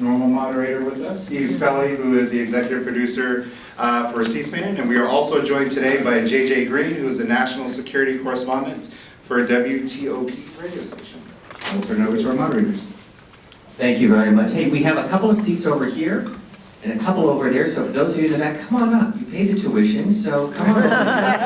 Normal moderator with us, Steve Scully, who is the executive producer for C-SPAN, and we are also joined today by JJ Green, who is the national security correspondent for WTOP radio station. I'll turn it over to our moderators. Thank you very much. Hey, we have a couple of seats over here and a couple over there, so for those of you in the back, come on up. You paid the tuition, so come on up. Let's have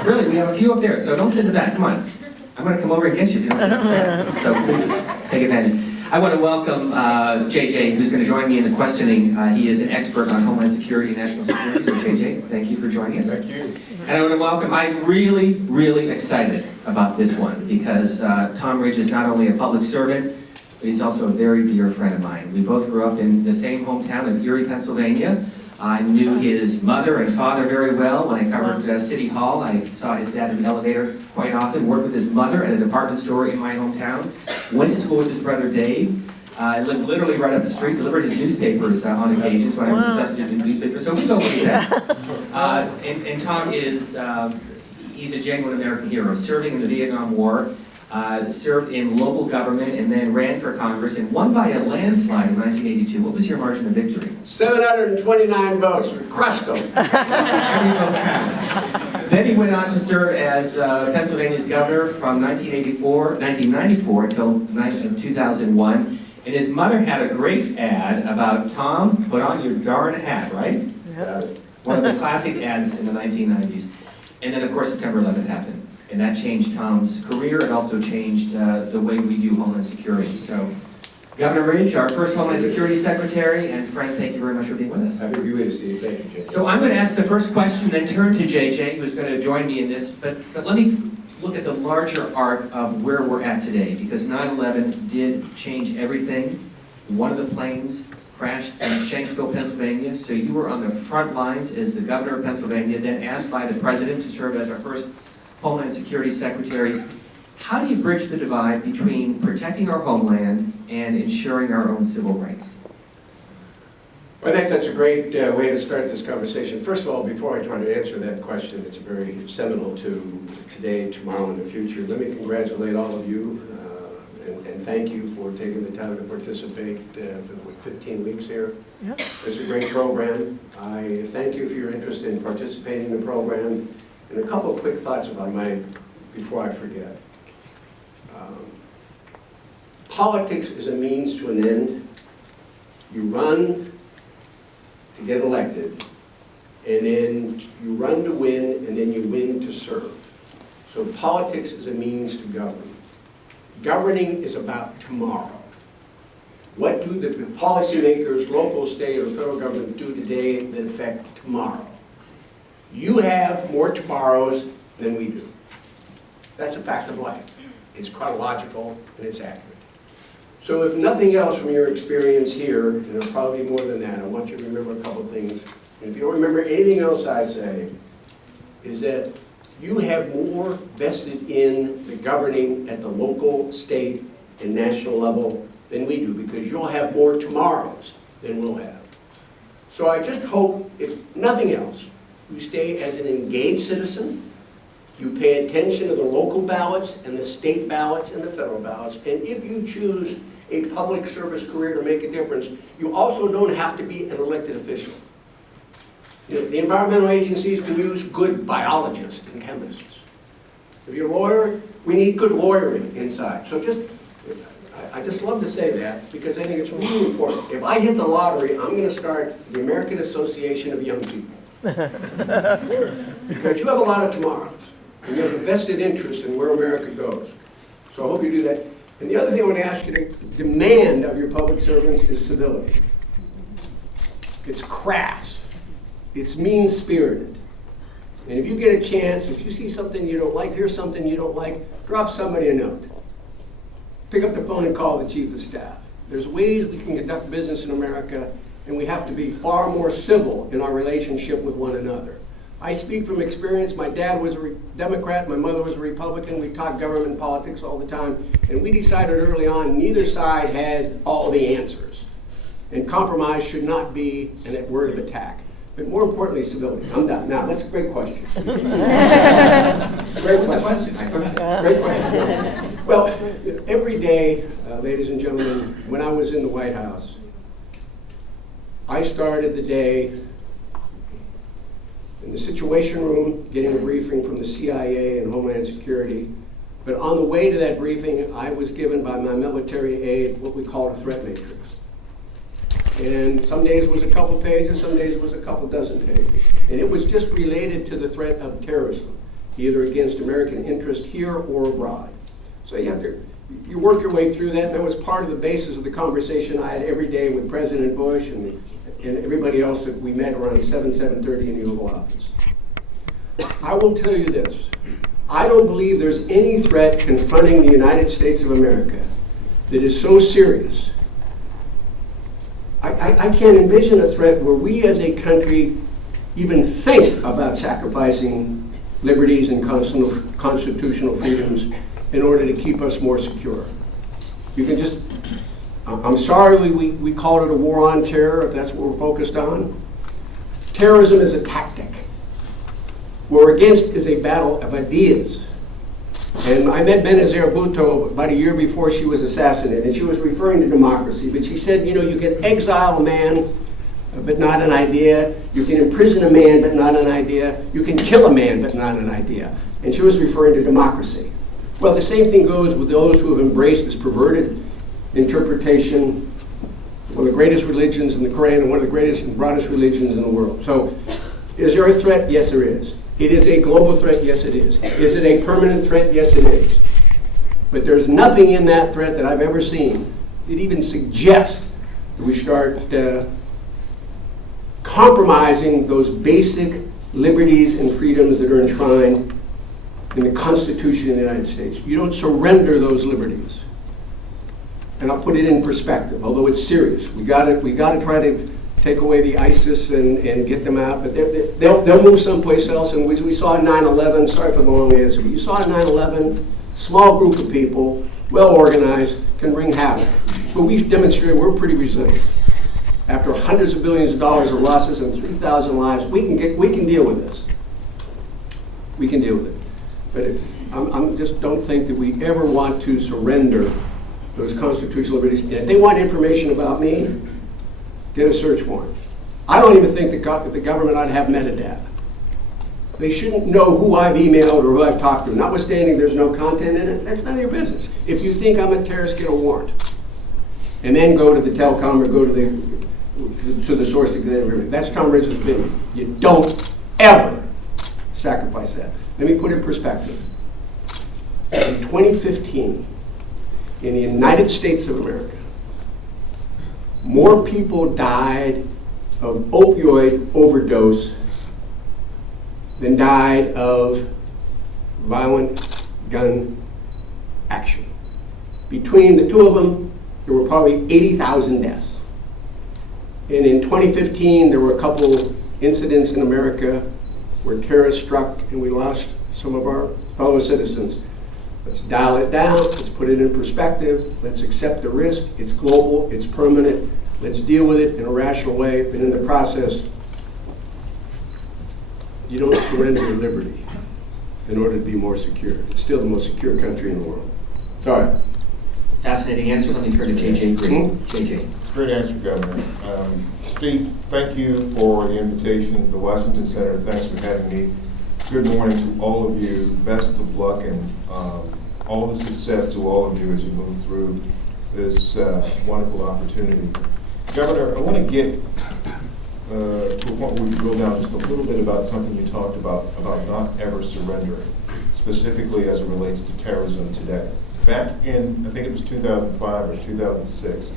fun. Really, we have a few up there, so don't sit in the back. Come on. I'm going to come over and get you if you don't sit in the front. So please take advantage. I want to welcome JJ, who's going to join me in the questioning. He is an expert on Homeland Security and National Security. So JJ, thank you for joining us. Thank you. And I want to welcome, I'm really excited about this one because Tom Ridge is not only a public servant, but he's also a very dear friend of mine. We both grew up in the same hometown of Erie, Pennsylvania. I knew his mother and father very well. When I covered City Hall, I saw his dad in the elevator quite often, worked with his mother at a department store in my hometown, went to school with his brother Dave. I lived literally right up the street, delivered his newspapers on occasions when I was a substitute in newspapers, so we go way back. And Tom is, he's a genuine American hero, serving in the Vietnam War, served in local government, and then ran for Congress and won by a landslide in 1982. What was your margin of victory? 729 votes. We crushed them. Every vote counts. Then he went on to serve as Pennsylvania's governor from 1994 until 2001. And his mother had a great ad about, Tom, put on your darn hat, right? Yeah. One of the classic ads in the 1990s. And then, of course, September 11th happened. And that changed Tom's career. It also changed the way we do Homeland Security. So, Governor Ridge, our first Homeland Security Secretary, and Frank, thank you very much for being with us. Happy to be with you, Steve. Thank you, Jay. So I'm going to ask the first question, then turn to JJ, who's going to join me in this. But let me look at the larger arc of where we're at today, because 9/11 did change everything. One of the planes crashed in Shanksville, Pennsylvania, so you were on the front lines as the governor of Pennsylvania, then asked by the president to serve as our first Homeland Security Secretary. How do you bridge the divide between protecting our homeland and ensuring our own civil rights? Well, I think that's a great way to start this conversation. First of all, before I try to answer that question, it's very seminal to today, tomorrow, and the future. Let me congratulate all of you and thank you for taking the time to participate for the 15 weeks here. Yeah. It's a great program. I thank you for your interest in participating in the program. And a couple of quick thoughts, if I might, before I forget. Politics is a means to an end. You run to get elected, and then you run to win, and then you win to serve. So politics is a means to govern. Governing is about tomorrow. What do the policymakers, local, state, or federal government do today that affect tomorrow? You have more tomorrows than we do. That's a fact of life. It's chronological and it's accurate. So if nothing else from your experience here, and it'll probably be more than that, I want you to remember a couple of things. And if you don't remember anything else I say, is that you have more vested in the governing at the local, state, and national level than we do, because you'll have more tomorrows than we'll have. So I just hope, if nothing else, you stay as an engaged citizen. You pay attention to the local ballots and the state ballots and the federal ballots. And if you choose a public service career to make a difference, you also don't have to be an elected official. You know, the environmental agencies can use good biologists and chemists. If you're a lawyer, we need good lawyering inside. So I just love to say that because I think it's really important. If I hit the lottery, I'm going to start the American Association of Young People. Because you have a lot of tomorrows, and you have a vested interest in where America goes. So I hope you do that. And the other thing I want to ask you to demand of your public servants is civility. It's crass. It's mean-spirited. And if you get a chance, if you see something you don't like, hear something you don't like, drop somebody a note. Pick up the phone and call the chief of staff. There's ways we can conduct business in America, and we have to be far more civil in our relationship with one another. I speak from experience. My dad was a Democrat, my mother was a Republican. We talked government politics all the time, and we decided early on neither side has all the answers. And compromise should not be a word of attack. But more importantly, civility. I'm done. Now, that's a great question. Great question. Great question. Well, every day, ladies and gentlemen, when I was in the White House, I started the day in the Situation Room, getting a briefing from the CIA and Homeland Security. But on the way to that briefing, I was given by my military aide what we call a threat matrix. And some days it was a couple pages, some days it was a couple dozen pages. And it was just related to the threat of terrorism, either against American interest here or abroad. So you work your way through that, and that was part of the basis of the conversation I had every day with President Bush and everybody else that we met around 7:30 in the Oval Office. I will tell you this. I don't believe there's any threat confronting the United States of America that is so serious. I can't envision a threat where we as a country even think about sacrificing liberties and constitutional freedoms in order to keep us more secure. You can just, I'm sorry we called it a war on terror, if that's what we're focused on. Terrorism is a tactic. What we're against is a battle of ideas. And I met Benazir Bhutto about a year before she was assassinated, and she was referring to democracy, but she said, you can exile a man, but not an idea. You can imprison a man, but not an idea. You can kill a man, but not an idea. And she was referring to democracy. Well, the same thing goes with those who have embraced this perverted interpretation, one of the greatest religions in the Quran and one of the greatest and broadest religions in the world. So, is there a threat? Yes, there is. It is a global threat? Yes, it is. Is it a permanent threat? Yes, it is. But there's nothing in that threat that I've ever seen that even suggests that we start compromising those basic liberties and freedoms that are enshrined in the Constitution of the United States. You don't surrender those liberties. And I'll put it in perspective, although it's serious. We got to try to take away the ISIS and get them out, but they'll move someplace else. And we saw in 9/11, sorry for the long answer, but you saw in 9/11, small group of people, well organized, can wreak havoc. But we've demonstrated we're pretty resilient. After hundreds of billions of dollars of losses and 3,000 lives, we can deal with this. We can deal with it. But I just don't think that we ever want to surrender those constitutional liberties. And if they want information about me, get a search warrant. I don't even think that the government ought to have metadata. They shouldn't know who I've emailed or who I've talked to. Notwithstanding there's no content in it, that's none of your business. If you think I'm a terrorist, get a warrant. And then go to the telecom or go to the source to get that information. That's Tom Ridge's opinion. You don't ever sacrifice that. Let me put it in perspective. In 2015, in the United States of America, more people died of opioid overdose than died of violent gun action. Between the two of them, there were probably 80,000 deaths. And in 2015, there were a couple incidents in America where terrorists struck and we lost some of our fellow citizens. Let's dial it down, let's put it in perspective, let's accept the risk, it's global, it's permanent, let's deal with it in a rational way, but in the process, you don't surrender your liberty in order to be more secure. It's still the most secure country in the world. Sorry. Fascinating answer. Let me turn to J.J. Green. J.J. Great answer, Governor. Steve, thank you for the invitation to the Washington Center. Thanks for having me. Good morning to all of you. Best of luck and all the success to all of you as you move through this wonderful opportunity. Governor, I want to get to a point where we drill down just a little bit about something you talked about not ever surrendering, specifically as it relates to terrorism today. Back in, I think it was 2005 or 2006,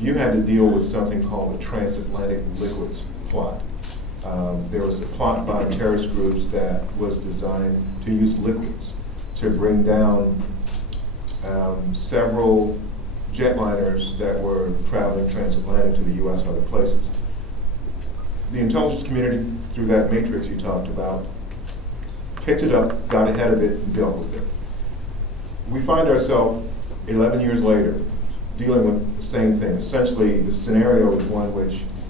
you had to deal with something called the transatlantic liquids plot. There was a plot by terrorist groups that was designed to use liquids to bring down several jetliners that were traveling transatlantic to the U.S. and other places. The intelligence community, through that matrix you talked about, picked it up, got ahead of it, and dealt with it. We find ourselves 11 years later dealing with the same thing. Essentially, the scenario is one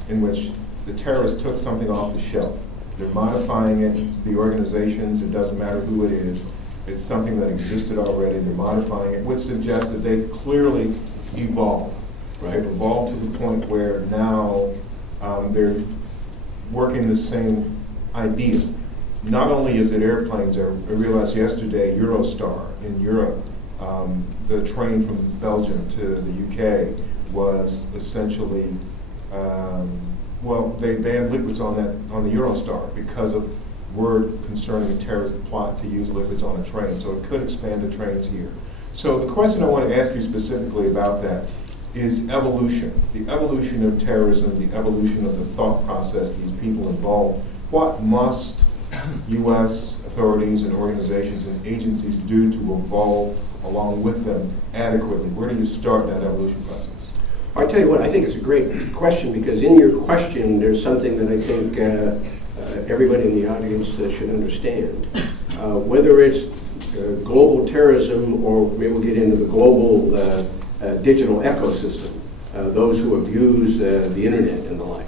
in which the terrorists took something off the shelf. They're modifying it, the organizations, it doesn't matter who it is. It's something that existed already, they're modifying it, which suggests that they clearly evolved. Right? They've evolved to the point where now they're working the same idea. Not only is it airplanes, I realized yesterday, Eurostar in Europe, the train from Belgium to the UK was essentially, well, they banned liquids on the Eurostar because of word concerning a terrorist plot to use liquids on a train. So it could expand to trains here. So the question I want to ask you specifically about that is evolution. The evolution of terrorism, the evolution of the thought process, these people involved. What must U.S. authorities and organizations and agencies do to evolve along with them adequately? Where do you start that evolution process? I'll tell you what, I think it's a great question, because in your question there's something that I think everybody in the audience should understand. Whether it's global terrorism, or maybe we'll get into the global digital ecosystem, those who abuse the internet and the like,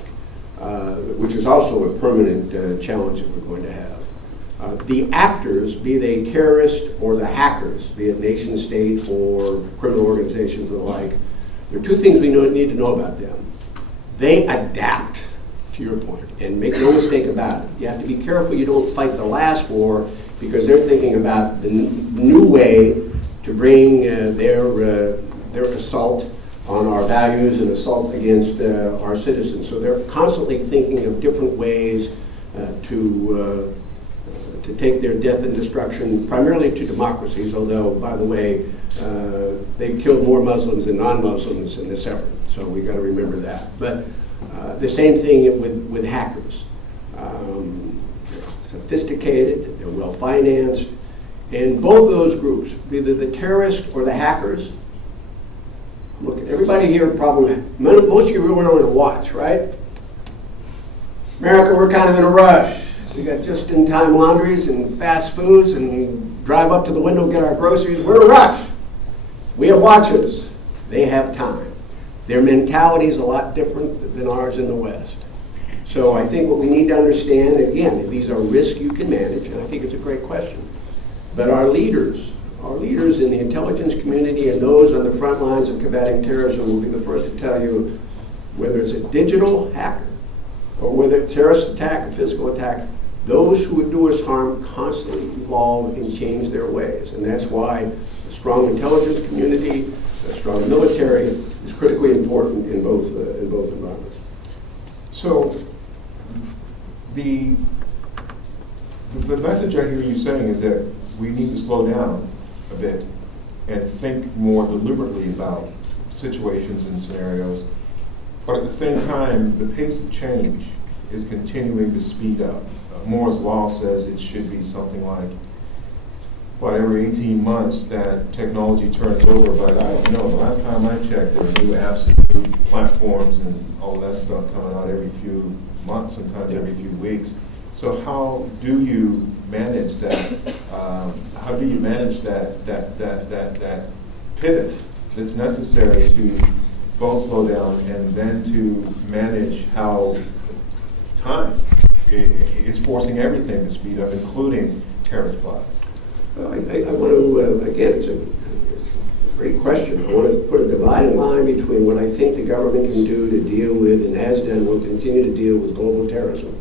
which is also a permanent challenge that we're going to have. The actors, be they terrorists or the hackers, be it nation state or criminal organizations and the like, there are two things we need to know about them. They adapt, to your point, and make no mistake about it. You have to be careful you don't fight the last war, because they're thinking about the new way to bring their assault on our values and assault against our citizens. So they're constantly thinking of different ways to take their death and destruction, primarily to democracies, although, by the way, they've killed more Muslims than non-Muslims in this effort, so we've got to remember that. But the same thing with hackers. They're sophisticated, they're well-financed, and both of those groups, either the terrorists or the hackers, look, everybody here probably, most of you are on a watch, right? America, we're kind of in a rush. We got just-in-time laundries and fast foods and drive up to the window, get our groceries. We're in a rush. We have watches. They have time. Their mentality is a lot different than ours in the West. So I think what we need to understand, again, these are risks you can manage, and I think it's a great question. But our leaders in the intelligence community and those on the front lines of combating terrorism will be the first to tell you, whether it's a digital hacker or whether it's a terrorist attack, a physical attack, those who would do us harm constantly evolve and change their ways. And that's why a strong intelligence community, a strong military is critically important in both environments. So the message I hear you saying is that we need to slow down a bit and think more deliberately about situations and scenarios, but at the same time, the pace of change is continuing to speed up. Moore's Law says it should be something like, what, every 18 months that technology turns over, but I don't know, the last time I checked, there were new apps and new platforms and all that stuff coming out every few months, sometimes every few weeks. So how do you manage that? How do you manage that pivot that's necessary to both slow down and then to manage how time is forcing everything to speed up, including terrorist plots? I want to, again, it's a great question. I want to put a dividing line between what I think the government can do to deal with, and has done, will continue to deal with global terrorism.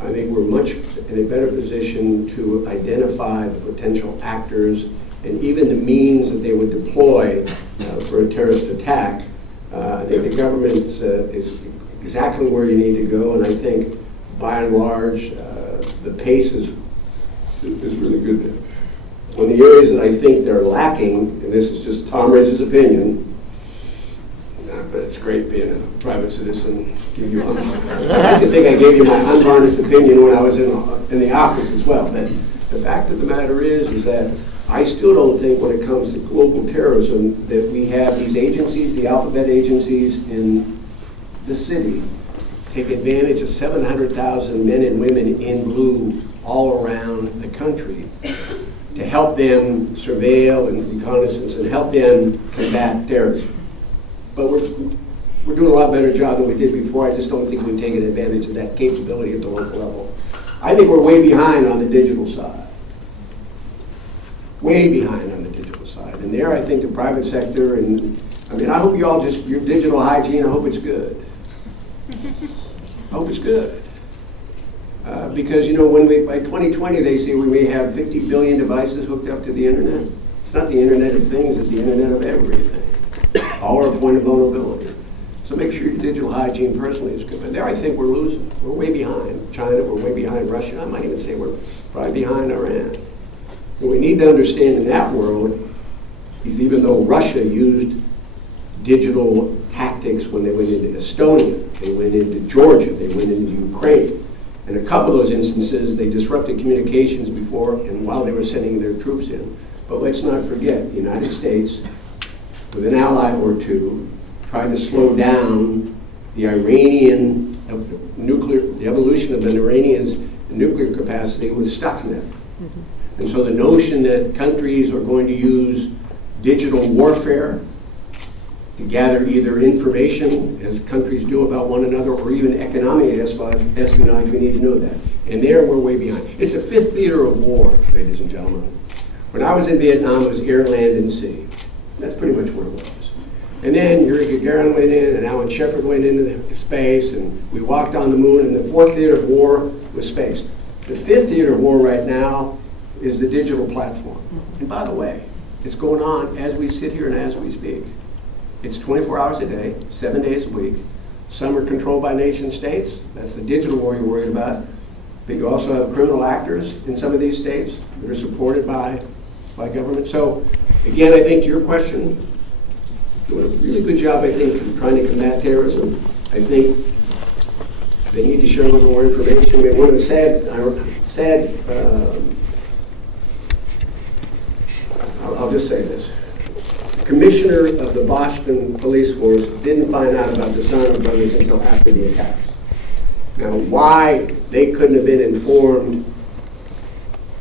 I think we're much in a better position to identify the potential actors and even the means that they would deploy for a terrorist attack. I think the government is exactly where you need to go, and I think, by and large, the pace is really good there. One of the areas that I think they're lacking, and this is just Tom Ridge's opinion, but it's great being a private citizen. I like to think I gave you my unvarnished opinion when I was in the office as well. But the fact of the matter is that I still don't think, when it comes to global terrorism, that we have these agencies, the alphabet agencies in the city, take advantage of 700,000 men and women in blue all around the country to help them surveil and reconnaissance and help them combat terrorism. But we're doing a lot better job than we did before. I just don't think we've taken advantage of that capability at the local level. I think we're way behind on the digital side. Way behind on the digital side. And there, I think the private sector, and I mean, I hope you all just, your digital hygiene, I hope it's good. I hope it's good. Because, you know, by 2020, they say we may have 50 billion devices hooked up to the internet. It's not the internet of things, it's the internet of everything. All are a point of vulnerability. So make sure your digital hygiene personally is good. But there I think we're losing. We're way behind China, we're way behind Russia. I might even say we're probably behind Iran. What we need to understand in that world is even though Russia used digital tactics when they went into Estonia, they went into Georgia, they went into Ukraine. In a couple of those instances, they disrupted communications before and while they were sending their troops in. But let's not forget, the United States, with an ally or two, tried to slow down the Iranian the evolution of the Iranians' nuclear capacity with Stuxnet. And so the notion that countries are going to use digital warfare to gather either information, as countries do about one another, or even economic espionage, we need to know that. And there we're way behind. It's a fifth theater of war, ladies and gentlemen. When I was in Vietnam, it was air, land, and sea. That's pretty much what it was. And then Yuri Gagarin went in, and Alan Shepard went into space, and we walked on the moon, and the fourth theater of war was space. The fifth theater of war right now is the digital platform. And by the way, it's going on as we sit here and as we speak. It's 24 hours a day, 7 days a week. Some are controlled by nation states. That's the digital war you're worried about. But you also have criminal actors in some of these states that are supported by government. So again, I think to your question, doing a really good job, I think, of trying to combat terrorism. I think they need to share a little more information. I mean, one of the I'll just say this. The commissioner of the Boston police force didn't find out about the Sonner brothers until after the attack. Now, why they couldn't have been informed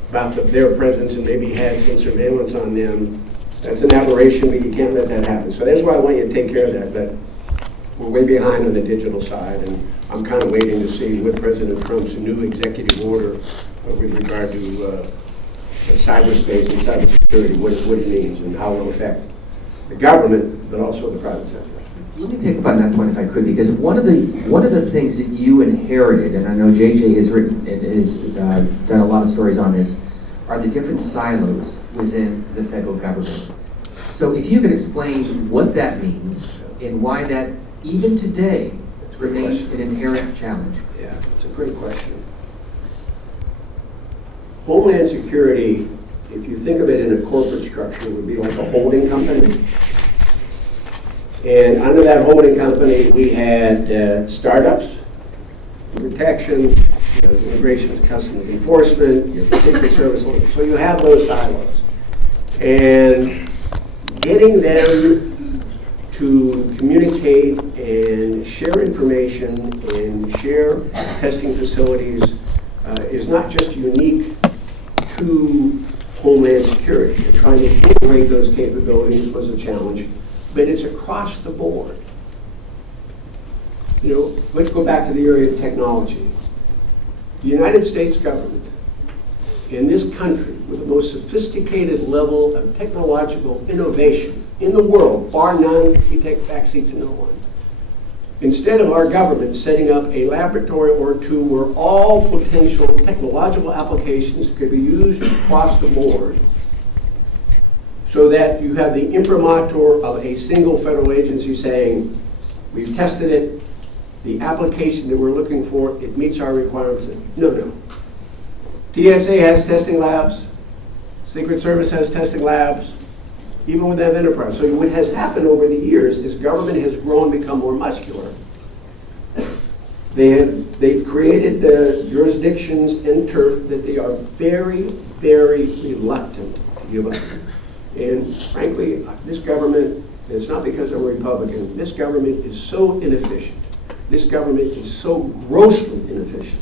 about their presence and maybe had some surveillance on them, that's an aberration, but you can't let that happen. So that's why I want you to take care of that. But we're way behind on the digital side, and I'm kind of waiting to see what President Trump's new executive order with regard to cyberspace and cybersecurity, what it means and how it will affect the government, but also the private sector. Let me pick up on that point if I could, because one of the things that you inherited, and I know JJ has written and has done a lot of stories on this, are the different silos within the federal government. So if you could explain what that means and why that even today remains an inherent challenge. Yeah, it's a great question. Homeland Security, if you think of it in a corporate structure, would be like a holding company. And under that holding company, we had startups, protection, immigration and customs enforcement, your Secret Service. So you have those silos. And getting them to communicate and share information and share testing facilities is not just unique to Homeland Security. Trying to integrate those capabilities was a challenge, but it's across the board. You know, let's go back to the area of technology. The United States government in this country with the most sophisticated level of technological innovation in the world, bar none, we take backseat to no one. Instead of our government setting up a laboratory or two where all potential technological applications could be used across the board, so that you have the imprimatur of a single federal agency saying, we've tested it, the application that we're looking for, it meets our requirements. No. TSA has testing labs, Secret Service has testing labs, even with that enterprise. So what has happened over the years is government has grown, become more muscular. They've created jurisdictions and turf that they are very, very reluctant to give up. And frankly, this government, and it's not because I'm a Republican, this government is so inefficient. This government is so grossly inefficient,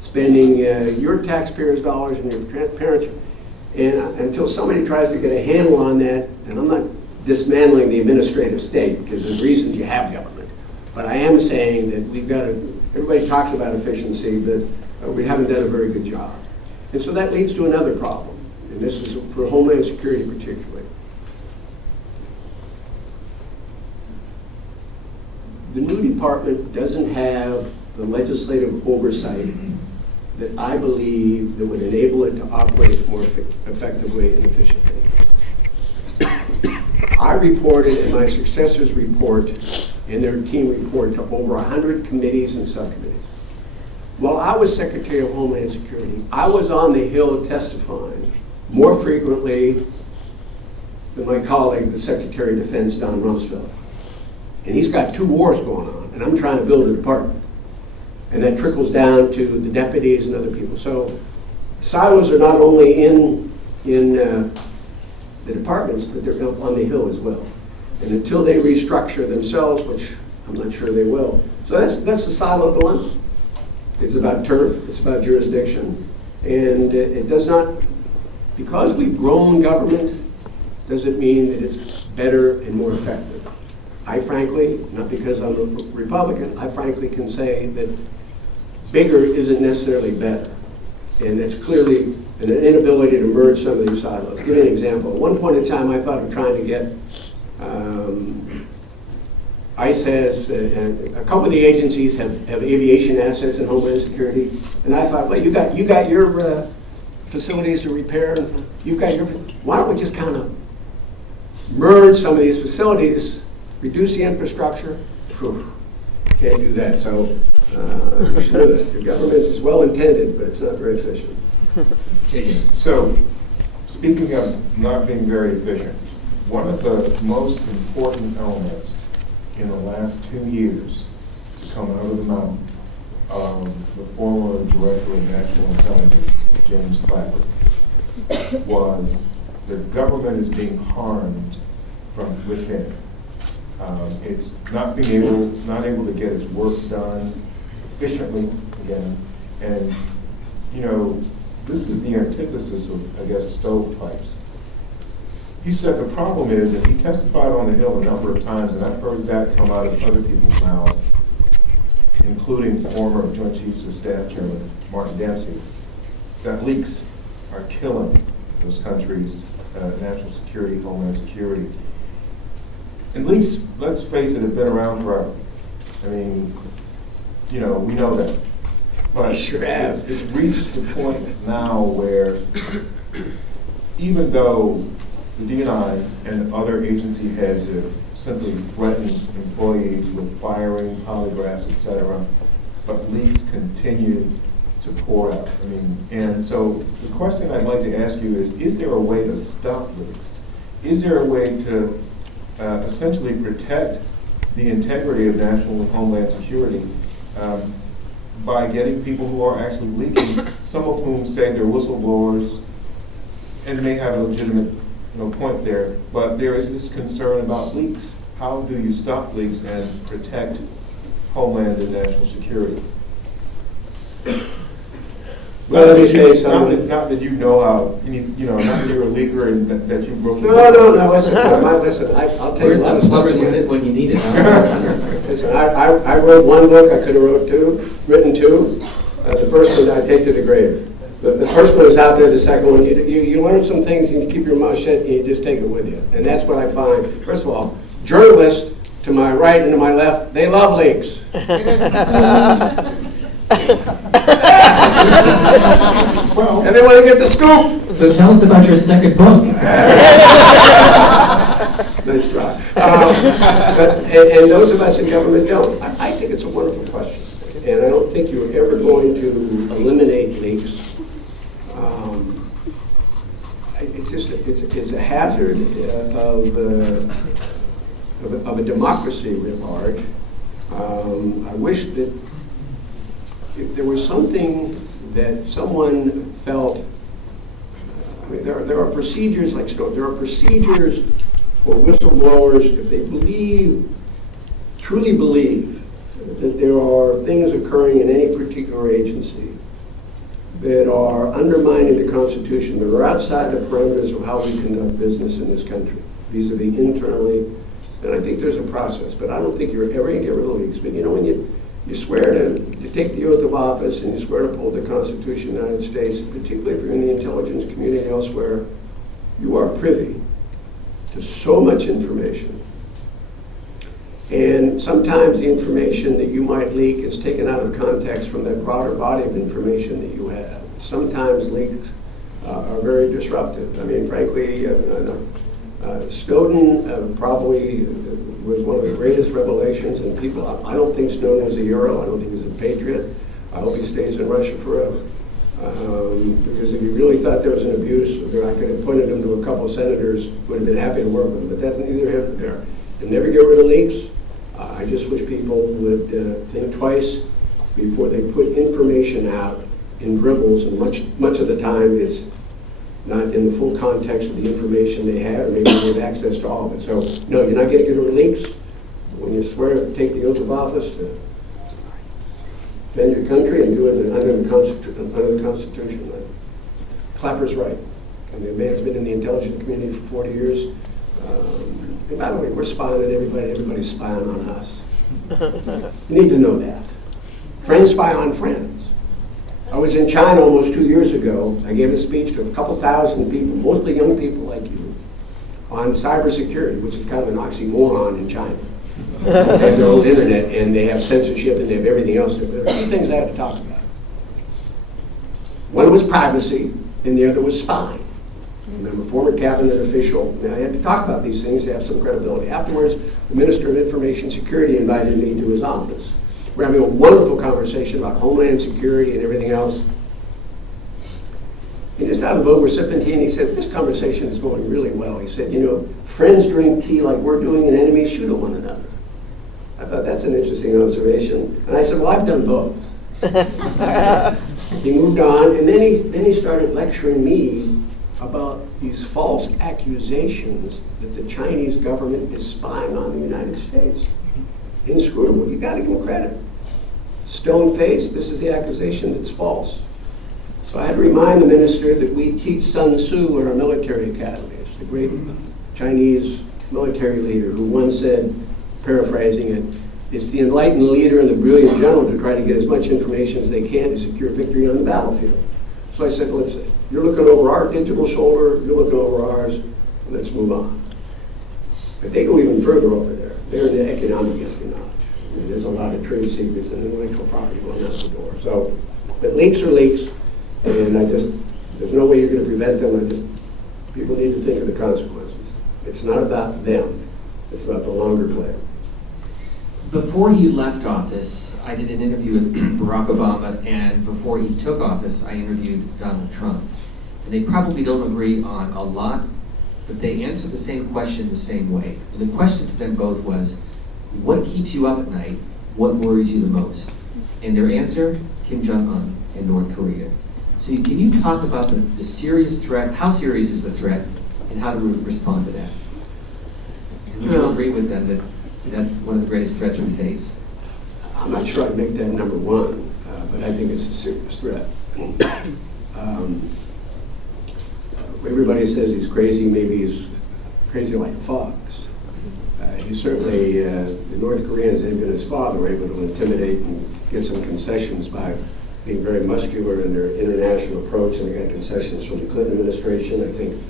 spending your taxpayers' dollars and your parents'. And until somebody tries to get a handle on that, and I'm not dismantling the administrative state because there's reasons you have government, but I am saying that we've got to, everybody talks about efficiency, but we haven't done a very good job. And so that leads to another problem, and this is for Homeland Security particularly. the new department doesn't have the legislative oversight that I believe that would enable it to operate more effectively and efficiently. I reported, and my successors report, and their team report, to over 100 committees and subcommittees. While I was Secretary of Homeland Security, I was on the Hill testifying more frequently than my colleague, the Secretary of Defense, Don Rumsfeld. And he's got 2 wars going on, and I'm trying to build a department. And that trickles down to the deputies and other people. So silos are not only in the departments, but they're on the Hill as well. And until they restructure themselves, which I'm not sure they will. So that's the silo dilemma. It's about turf, it's about jurisdiction, and it does not, because we've grown government, doesn't mean that it's better and more effective. I frankly, not because I'm a Republican, I frankly can say that bigger isn't necessarily better. And that's clearly an inability to merge some of these silos. Give you an example. At one point in time, I thought of trying to get, ICE has, a couple of the agencies have aviation assets in Homeland Security. And I thought, well, you got your facilities to repair, you've got your, why don't we just kind of merge some of these facilities, reduce the infrastructure? Whew, can't do that. So you should know that. Your government is well intended, but it's not very efficient. So, speaking of not being very efficient, one of the most important elements in the last 2 years to come out of the mouth of the former Director of National Intelligence, James Clapper, was the government is being harmed from within. It's not able to get its work done efficiently again, and you know, this is the antithesis of, I guess, stovepipes. He said the problem is that he testified on the Hill a number of times, and I've heard that come out of other people's mouths, including former Joint Chiefs of Staff Chairman Martin Dempsey, that leaks are killing those countries' national security, homeland security. And leaks, let's face it, have been around forever. I mean, you know, we know that. But Sure have. it's reached the point now where even though the DNI and other agency heads have simply threatened employees with firing, polygraphs, etc., but leaks continue to pour out. I mean, and so the question I'd like to ask you is there a way to stop leaks? Is there a way to essentially protect the integrity of national and homeland security by getting people who are actually leaking, some of whom say they're whistleblowers and may have a legitimate point there, but there is this concern about leaks. How do you stop leaks and protect homeland and national security? Well, let me say something. Not that you know how, not that you're a leaker and that you wrote the No, listen, I'll tell you Where's a lot the of plumber's stuff. unit when you need it? Huh? Listen, I wrote one book, I could have written two. The first one I take to the grave. The first one is out there, the second one, you learn some things and you keep your mouth shut and you just take it with you. And that's what I find. First of all, journalists to my right and to my left, they love leaks. Well, And they want to get the scoop. So tell us about your second book. Nice try. And those of us in government don't. I think it's a wonderful question. And I don't think you're ever going to eliminate leaks. It's a hazard of a democracy writ large. I wish that if there was something that someone felt, I mean, there are procedures like Stone. There are procedures for whistleblowers if they truly believe that there are things occurring in any particular agency that are undermining the Constitution, that are outside the parameters of how we conduct business in this country, vis-a-vis internally. And I think there's a process, but I don't think you're ever going to get rid of leaks. But when you swear to take the oath of office and you swear to uphold the Constitution of the United States, particularly if you're in the intelligence community and elsewhere, you are privy to so much information. And sometimes the information that you might leak is taken out of context from that broader body of information that you have. Sometimes leaks are very disruptive. I mean, frankly, Snowden probably was one of the greatest revelations, and people, I don't think Snowden was a hero. I don't think he was a patriot. I hope he stays in Russia forever. Because if you really thought there was an abuse, I could have pointed him to a couple of senators who would have been happy to work with him, but that's neither here nor there. And never get rid of leaks. I just wish people would think twice before they put information out in dribbles, and much of the time it's not in the full context of the information they have, or maybe they have access to all of it. So, no, you're not going to get rid of leaks. When you swear to take the oath of office to defend your country and do it under the Constitution. Clapper's right. And the man's been in the intelligence community for 40 years. And by the way, we're spying on everybody. Everybody's spying on us. You need to know that. Friends spy on friends. I was in China almost 2 years ago. I gave a speech to a couple thousand people, mostly young people like you, on cybersecurity, which is kind of an oxymoron in China. They have their own internet, and they have censorship, and they have everything else. There are two things I had to talk about. One was privacy, and the other was spying. I'm a former cabinet official, and I had to talk about these things to have some credibility. Afterwards, the Minister of Information Security invited me to his office. We're having a wonderful conversation about Homeland Security and everything else. And just out of the blue, we're sipping tea, and he said, this conversation is going really well. He said, you know, friends drink tea like we're doing, and enemies shoot at one another. I thought that's an interesting observation. And I said, well, I've done both. He moved on, and then he started lecturing me about these false accusations that the Chinese government is spying on the United States. Inscrutable. You got to give him credit. Stone-faced, this is the accusation that's false. So I had to remind the minister that we teach Sun Tzu at our military academies, the great Chinese military leader who once said, paraphrasing it, it's the enlightened leader and the brilliant general to try to get as much information as they can to secure victory on the battlefield. So I said, let's say, you're looking over our digital shoulder, you're looking over ours, let's move on. But they go even further over there. They're in the economic espionage. I mean, there's a lot of trade secrets and intellectual property going out the door. So, but leaks are leaks, and there's no way you're going to prevent them. People need to think of the consequences. It's not about them. It's about the longer play. Before he left office, I did an interview with Barack Obama, and before he took office, I interviewed Donald Trump. And they probably don't agree on a lot, but they answer the same question the same way. And the question to them both was, what keeps you up at night? What worries you the most? And their answer, Kim Jong-un in North Korea. So can you talk about the serious threat, how serious is the threat, and how to respond to that? And would you agree with them that that's one of the greatest threats we face? I'm not sure I'd make that number one, but I think it's a serious threat. Everybody says he's crazy. Maybe he's crazy like a fox. He certainly, the North Koreans, even his father, were able to intimidate and get some concessions by being very muscular in their international approach, and they got concessions from the Clinton administration. I think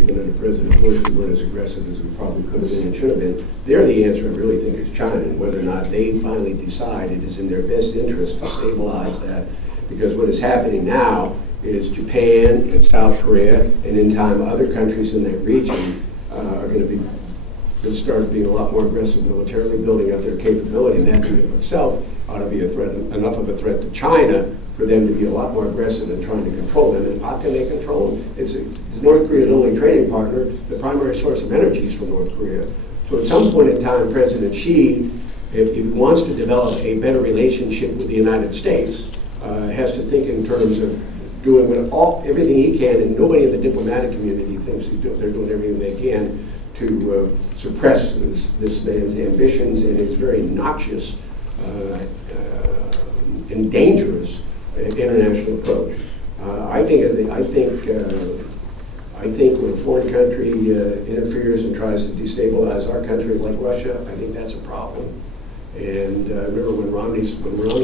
even under President Bush, we weren't as aggressive as we probably could have been and should have been. There, the answer, I really think, is China, and whether or not they finally decide it is in their best interest to stabilize that. Because what is happening now is Japan and South Korea, and in time other countries in that region are going to start being a lot more aggressive militarily, building up their capability, and that in of itself ought to be a threat, enough of a threat to China for them to be a lot more aggressive in trying to control them. And how can they control them? It's North Korea's only trading partner. The primary source of energy is from North Korea. So at some point in time, President Xi, if he wants to develop a better relationship with the United States, has to think in terms of doing everything he can, and nobody in the diplomatic community thinks they're doing everything they can to suppress this man's ambitions and his very noxious and dangerous international approach. I think when a foreign country interferes and tries to destabilize our country like Russia, I think that's a problem. And I remember when Romney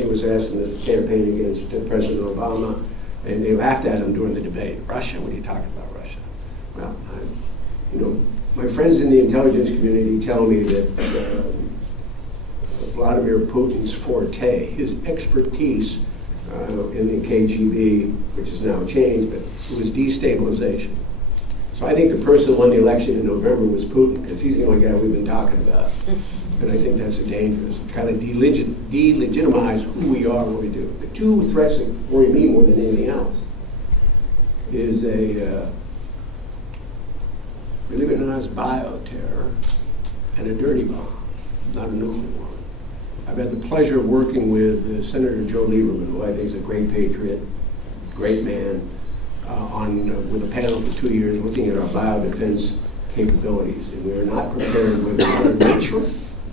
was asked in the campaign against President Obama, and they laughed at him during the debate. Russia? What are you talking about, Russia? Well, my friends in the intelligence community tell me that Vladimir Putin's forte. His expertise in the KGB, which has now changed, but it was destabilization. So I think the person who won the election in November was Putin, because he's the only guy we've been talking about. And I think that's a dangerous, kind of delegitimize who we are and what we do. The two threats that worry me more than anything else is a, believe it or not, bioterror and a dirty bomb, not a nuclear one. I've had the pleasure of working with Senator Joe Lieberman, who I think is a great patriot, great man, with a panel for 2 years looking at our biodefense capabilities. And we are not prepared with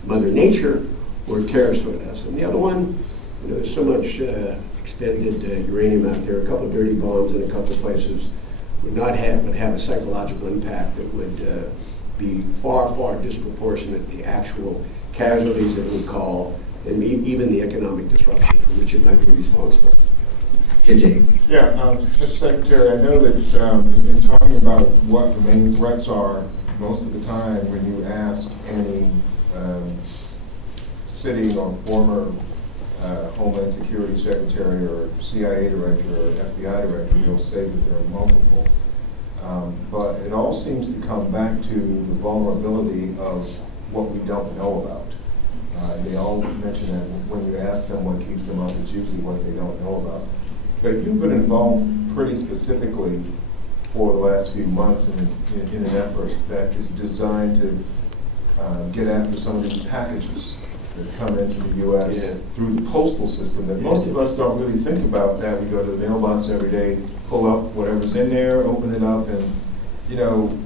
Mother Nature or terrorists with us. And the other one, you know, there's so much expended uranium out there, a couple of dirty bombs in a couple of places would have a psychological impact that would be far, far disproportionate to the actual casualties that we call, and even the economic disruption for which it might be responsible. JJ. Yeah, Mr. Secretary, I know that in talking about what the main threats are, most of the time when you ask any sitting or former Homeland Security Secretary or CIA Director or FBI Director, they'll say that there are multiple. But it all seems to come back to the vulnerability of what we don't know about. They all mention that when you ask them what keeps them up, it's usually what they don't know about. But you've been involved pretty specifically for the last few months in an effort that is designed to get after some of these packages that come into the U.S. through the postal system that most of us don't really think about. That we go to the mailbox every day, pull up whatever's in there, open it up, and you know,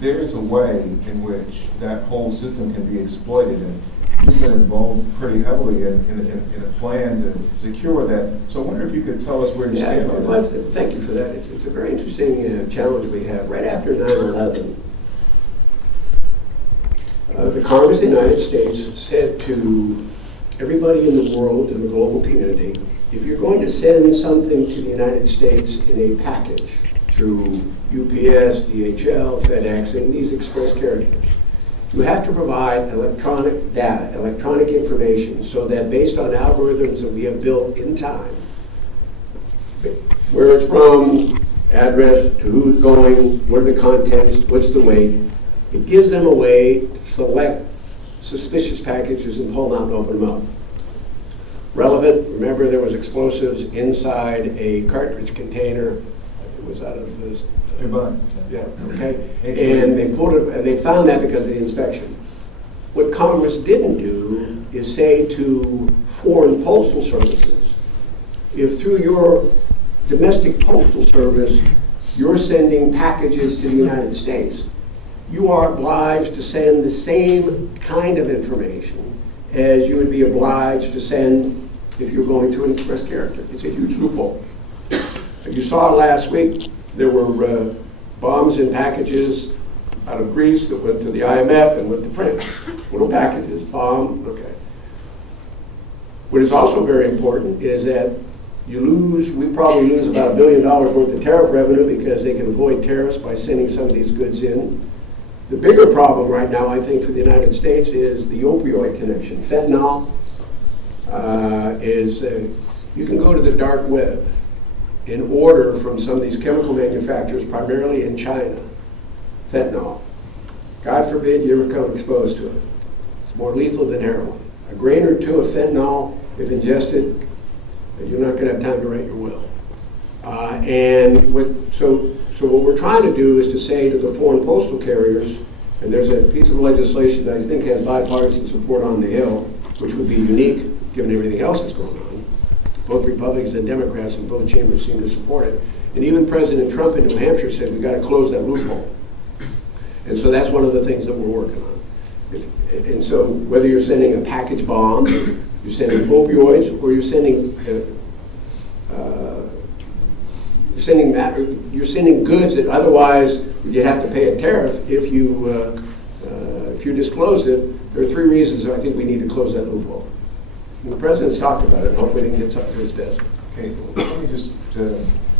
there is a way in which that whole system can be exploited, and you've been involved pretty heavily in a plan to secure that. So I wonder if you could tell us where you stand on that. Thank you for that. It's a very interesting challenge we have. Right after 9/11, the Congress of the United States said to everybody in the world, in the global community, if you're going to send something to the United States in a package through UPS, DHL, FedEx, and these express carriers, you have to provide electronic data, electronic information, so that based on algorithms that we have built in time, where it's from, address, to who's going, what are the contents, what's the weight, it gives them a way to select suspicious packages and pull them out and open them up. Relevant, remember there was explosives inside a cartridge container. It was out of this. Yeah, okay. And they pulled it, and they found that because of the inspection. What Congress didn't do is say to foreign postal services, if through your domestic postal service you're sending packages to the United States, you are obliged to send the same kind of information as you would be obliged to send if you're going through an express carrier. It's a huge loophole. You saw last week, there were bombs in packages out of Greece that went to the IMF and went to France. Little packages, bomb, okay. What is also very important is that we probably lose about $1 billion worth of tariff revenue because they can avoid tariffs by sending some of these goods in. The bigger problem right now, I think, for the United States is the opioid connection. Fentanyl you can go to the dark web and order from some of these chemical manufacturers, primarily in China, fentanyl. God forbid you ever come exposed to it. It's more lethal than heroin. A grain or two of fentanyl, if ingested, you're not going to have time to write your will. So what we're trying to do is to say to the foreign postal carriers, and there's a piece of legislation that I think has bipartisan support on the Hill, which would be unique given everything else that's going on. Both Republicans and Democrats in both chambers seem to support it. And even President Trump in New Hampshire said we've got to close that loophole. And so that's one of the things that we're working on. And so whether you're sending a package bomb, you're sending opioids, or you're sending goods that otherwise you'd have to pay a tariff if you disclosed it, there are 3 reasons I think we need to close that loophole. And the president's talked about it, and hopefully he gets up to his desk. Okay, let me just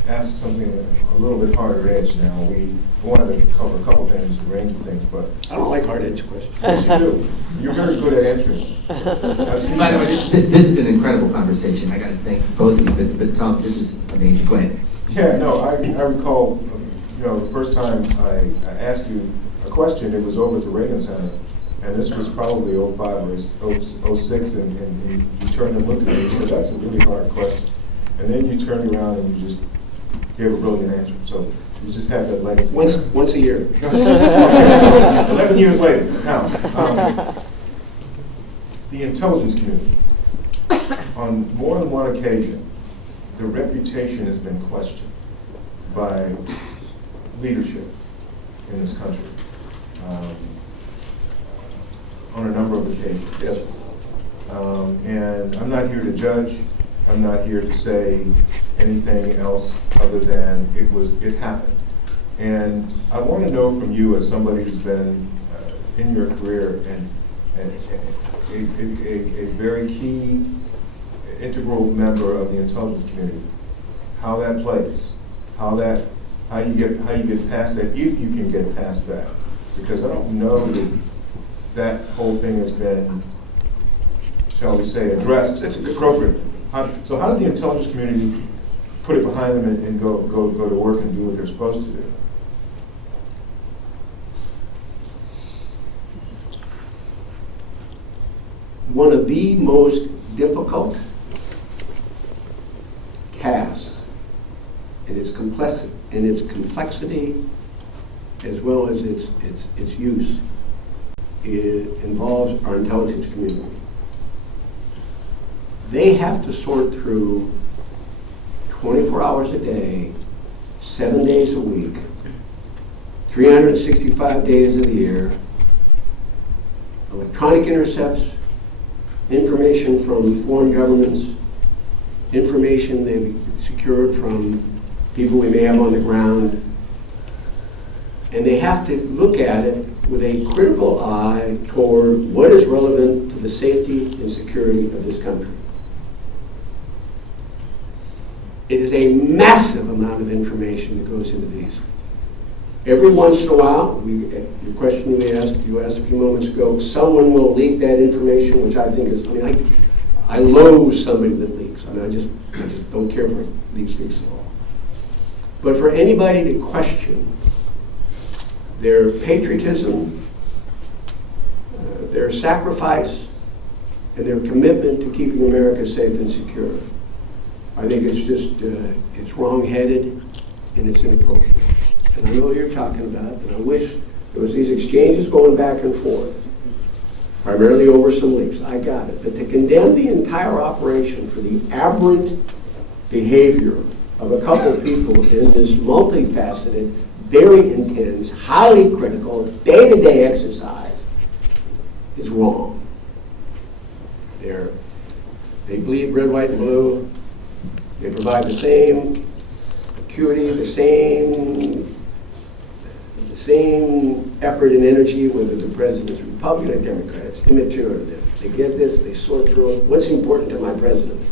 ask something a little bit harder edge now. We wanted to cover a couple things, a range of things, but I don't like hard edge questions. yes, you do. You're very good at answering. I've seen By the way, that. this is an incredible conversation. I got to thank both of you, but Tom, this is amazing. Go ahead. Yeah, no, I recall, the first time I asked you a question, it was over at the Reagan Center, and this was probably '05 or '06, and you turned and looked at me and you said, that's a really hard question. And then you turned around and you just gave a brilliant answer. So you just have that legacy. Once a year. 11 years later. Now, the intelligence community, on more than one occasion, the reputation has been questioned by leadership in this country on a number of occasions. Yes. And I'm not here to judge. I'm not here to say anything else other than it happened. And I want to know from you, as somebody who's been in your career and a very key integral member of the intelligence community, how that plays, how you get past that, if you can get past that, because I don't know that whole thing has been, shall we say, addressed appropriately. So how does the intelligence community put it behind them and go to work and do what they're supposed to do? One of the most difficult tasks in its complexity as well as its use, it involves our intelligence community. They have to sort through 24 hours a day, 7 days a week, 365 days of the year, electronic intercepts, information from foreign governments, information they've secured from people we may have on the ground, and they have to look at it with a critical eye toward what is relevant to the safety and security of this country. It is a massive amount of information that goes into these. Every once in a while, the question you asked a few moments ago, someone will leak that information, which I think is, I loathe somebody that leaks. I just don't care for these things at all. But for anybody to question their patriotism, their sacrifice, and their commitment to keeping America safe and secure, I think it's just, it's wrong-headed and it's inappropriate. And I know what you're talking about, and I wish there was these exchanges going back and forth, primarily over some leaks. I got it. But to condemn the entire operation for the aberrant behavior of a couple of people in this multifaceted, very intense, highly critical, day-to-day exercise is wrong. They bleed red, white, and blue. They provide the same acuity, the same effort and energy, whether the president is Republican or Democrat. It's immaterial to them. They get this, they sort through it. What's important to my president?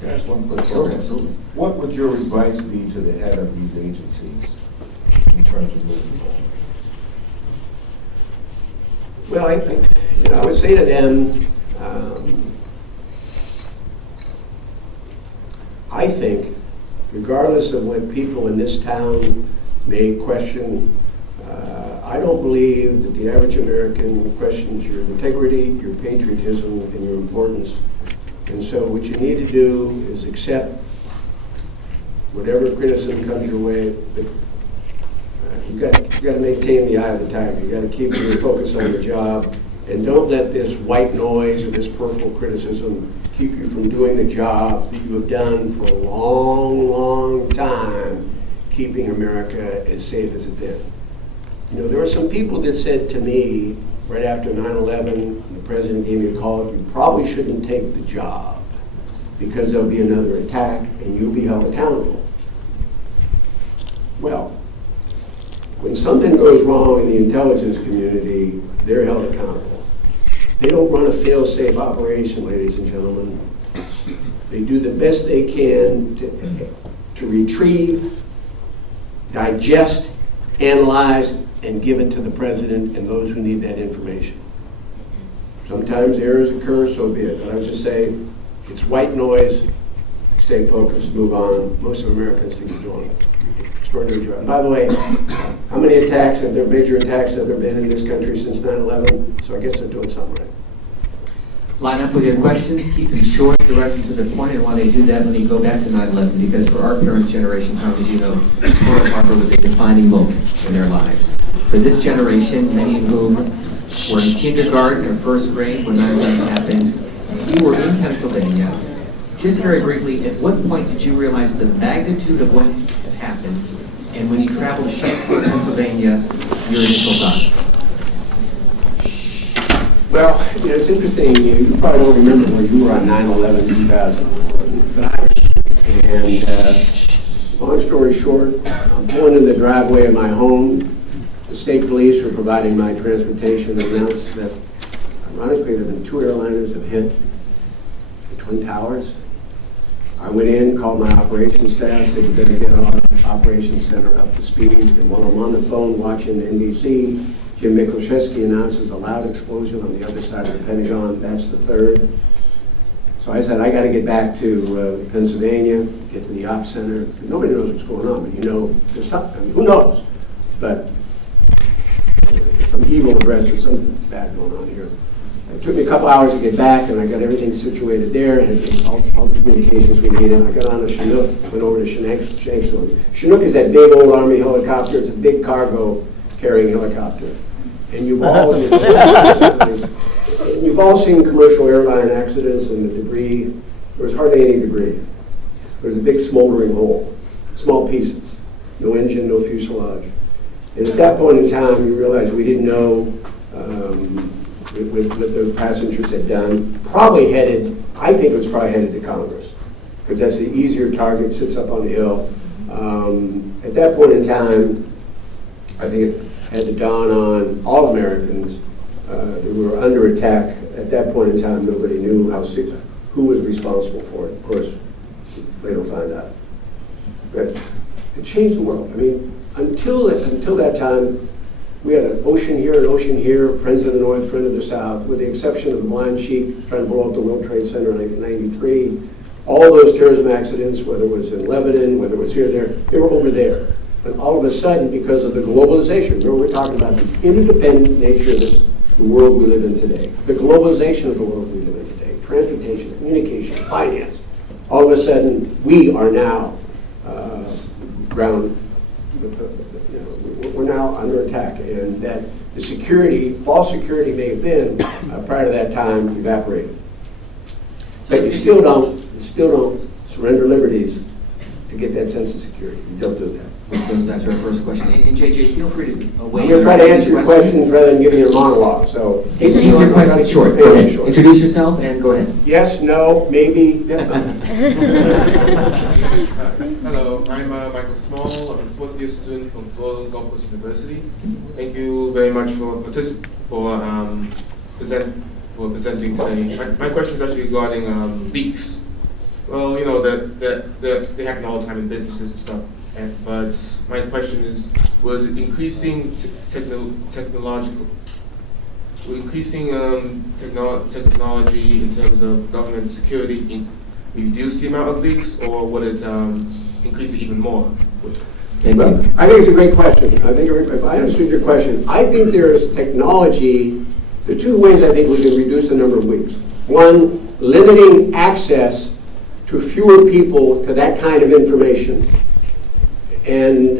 Can I ask one quick Sure, question? absolutely. What would your advice be to the head of these agencies in terms of moving forward? Well, I would say to them, I think, regardless of what people in this town may question, I don't believe that the average American questions your integrity, your patriotism, and your importance. And so what you need to do is accept whatever criticism comes your way. But you got to maintain the eye of the tiger. You got to keep your focus on the job, and don't let this white noise or this peripheral criticism keep you from doing the job that you have done for a long, long time, keeping America as safe as it's been. There were some people that said to me right after 9/11, the president gave me a call, you probably shouldn't take the job because there'll be another attack and you'll be held accountable. Well, when something goes wrong in the intelligence community, they're held accountable. They don't run a fail-safe operation, ladies and gentlemen. They do the best they can to to retrieve, digest, analyze, and give it to the president and those who need that information. Sometimes errors occur, so be it. But I would just say, it's white noise, stay focused, move on. Most of Americans think you're doing an extraordinary job. By the way, how many attacks have there, major attacks have there been in this country since 9/11? So I guess they're doing something right. Line up with your questions, keep them short, direct and to the point, and while they do that, let me go back to 9/11, because for our parents' generation, Tom, as you know, Pearl Harbor was a defining moment in their lives. For this generation, many of whom were in kindergarten or first grade when 9/11 happened, you were in Pennsylvania. Just very briefly, at what point did you realize the magnitude of what had happened, and when you traveled to Shanksville, Pennsylvania, your initial thoughts? Well, you know, it's interesting. You probably don't remember where you were on 9/11/2001. And long story short, I'm pulling in the driveway of my home. The state police were providing my transportation and announced that, ironically, there have been 2 airliners have hit the Twin Towers. I went in, called my operations staff, said, "You better get our operations center up to speed." And while I'm on the phone watching NBC, Jim Michalczewski announces a loud explosion on the other side of the Pentagon. That's the 3rd. So I said, I got to get back to Pennsylvania, get to the ops center. Nobody knows what's going on, but you know, there's something. I mean, who knows? But some evil aggressor, something bad going on here. It took me a couple hours to get back, and I got everything situated there, and all the communications we needed. I got on a Chinook, went over to Shanksville. Chinook is that big old Army helicopter. It's a big cargo carrying helicopter. And you've all seen commercial airline accidents and the debris. There was hardly any debris. There was a big smoldering hole, small pieces, no engine, no fuselage. And at that point in time, you realize we didn't know what the passengers had done. Probably headed, I think it was probably headed to Congress, because that's the easier target, sits up on the hill. At that point in time, I think it had to dawn on all Americans that we were under attack. At that point in time, nobody knew who was responsible for it. Of course, later found out. But it changed the world. I mean, until that time, we had an ocean here, friends of the North, friend of the South, with the exception of the blind sheep trying to blow up the World Trade Center in 1993. All those terrorism accidents, whether it was in Lebanon, whether it was here or there, they were over there. And all of a sudden, because of the globalization, remember we're talking about the interdependent nature of the world we live in today, the globalization of the world we live in today, transportation, communication, finance, all of a sudden, we are now we're now under attack, and that the security, false security may have been prior to that time evaporated. But you still don't surrender liberties to get that sense of security. You don't do that. Which goes back to our first question. And JJ, feel free to weigh in. I'm going to try to answer your questions rather than giving you a monologue. So keep your questions short. Go ahead. Introduce yourself and go ahead. Yes, no, maybe. Hello, I'm Michael Small. I'm a fourth-year student from Florida Gulf Coast University. Thank you very much for presenting today. My question is actually regarding leaks. Well, you know that they happen all the time in businesses and stuff. But my question is, would increasing technology in terms of government security reduce the amount of leaks, or would it increase it even more? Thank you. I think it's a great question. I think if I understood your question, I think there is technology. There are 2 ways I think we can reduce the number of leaks. One, limiting access to fewer people to that kind of information. And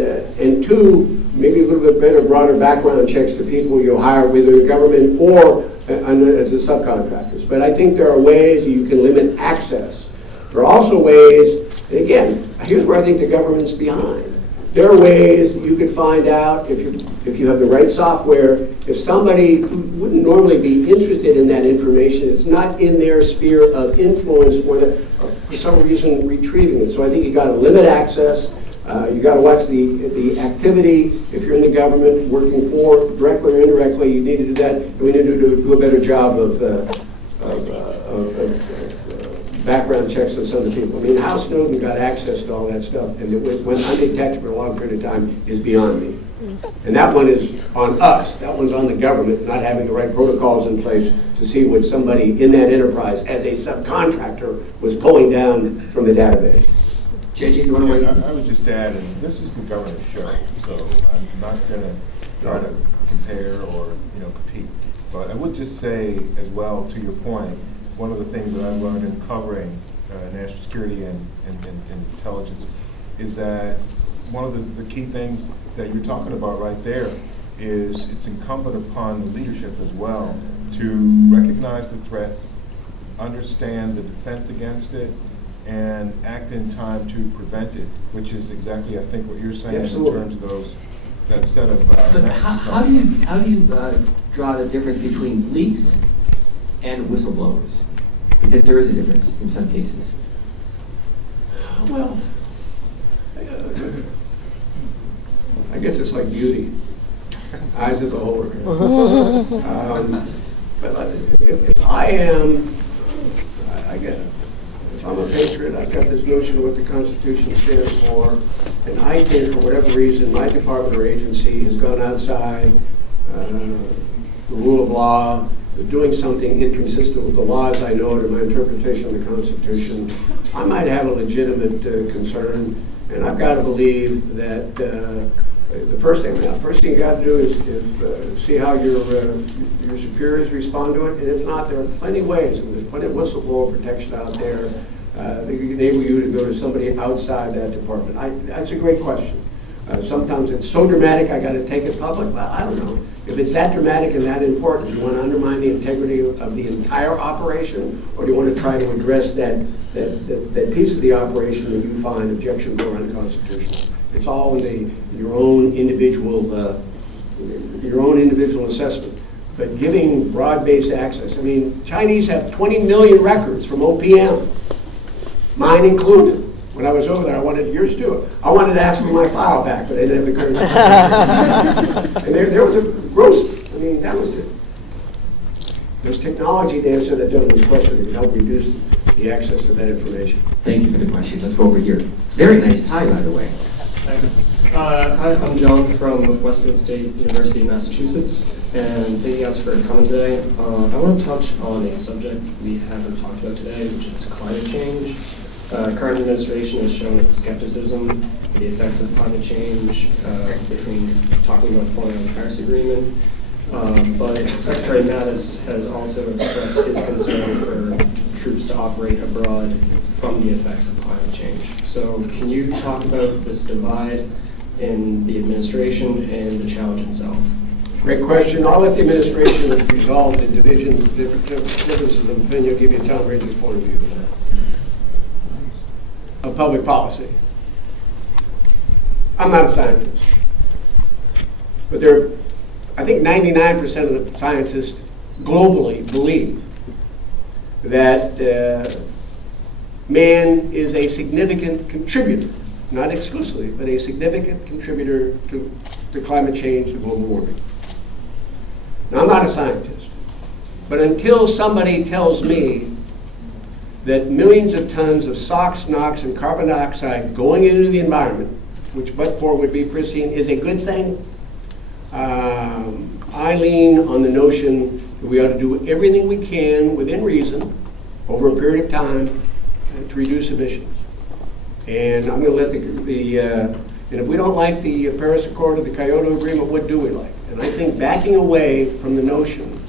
2, maybe a little bit better, broader background checks to people you hire, whether the government or as the subcontractors. But I think there are ways you can limit access. There are also ways, and again, here's where I think the government's behind. There are ways you could find out if you have the right software, if somebody who wouldn't normally be interested in that information, it's not in their sphere of influence, or for some reason retrieving it. So I think you got to limit access. You got to watch the activity. If you're in the government working for, directly or indirectly, you need to do that. And we need to do a better job of background checks on some of the people. I mean, how Snowden got access to all that stuff and it went undetected for a long period of time is beyond me. And that one is on us. That one's on the government not having the right protocols in place to see what somebody in that enterprise as a subcontractor was pulling down from the database. JJ, you want to weigh in? I would just add, and this is the governor's show, so I'm not gonna try to compare or, compete. But I would just say as well, to your point, one of the things that I've learned in covering national security and intelligence is that one of the key things that you're talking about right there is it's incumbent upon the leadership as well to recognize the threat, understand the defense against it, and act in time to prevent it, which is exactly, I think, what you're saying. Absolutely. In terms of that set of. But how do you draw the difference between leaks and whistleblowers? Because there is a difference in some cases. Well, I guess it's like beauty. Eyes of the beholder. But if I am, I get it. If I'm a patriot, I've got this notion of what the Constitution stands for, and I think for whatever reason my department or agency has gone outside the rule of law, doing something inconsistent with the laws I know or my interpretation of the Constitution, I might have a legitimate concern, and I've got to believe that the first thing you got to do is see how your superiors respond to it, and if not, there are plenty of ways. And there's plenty of whistleblower protection out there that can enable you to go to somebody outside that department. That's a great question. Sometimes it's so dramatic I got to take it public. Well, I don't know. If it's that dramatic and that important, do you want to undermine the integrity of the entire operation, or do you want to try to address that piece of the operation that you find objectionable or unconstitutional? It's all in your own individual assessment. But giving broad-based access, I mean, Chinese have 20 million records from OPM, mine included. When I was over there, I wanted yours too. I wanted to ask for my file back, but I didn't have the courage. And there was a gross, I mean, that was just, there's technology to answer that gentleman's question that can help reduce the access to that information. Thank you for the question. Let's go over here. Very nice tie, by the way. Hi, I'm John from Westwood State University in Massachusetts, and thank you guys for coming today. I want to touch on a subject we haven't talked about today, which is climate change. Current administration has shown its skepticism of the effects of climate change between talking about pulling out the Paris Agreement. But Secretary Mattis has also expressed his concern for troops to operate abroad from the effects of climate change. So can you talk about this divide in the administration and the challenge itself? Great question. I'll let the administration resolve the differences of opinion. I'll give you Tom Ranger's point of view of public policy. I'm not a scientist, but I think 99% of the scientists globally believe that man is a significant contributor, not exclusively, but a significant contributor to climate change and global warming. Now, I'm not a scientist, but until somebody tells me that millions of tons of SOx, NOx, and carbon dioxide going into the environment, which but for would be pristine, is a good thing, I lean on the notion that we ought to do everything we can within reason over a period of time to reduce emissions. And I'm going to let and if we don't like the Paris Accord or the Kyoto Agreement, what do we like? And I think backing away from the notion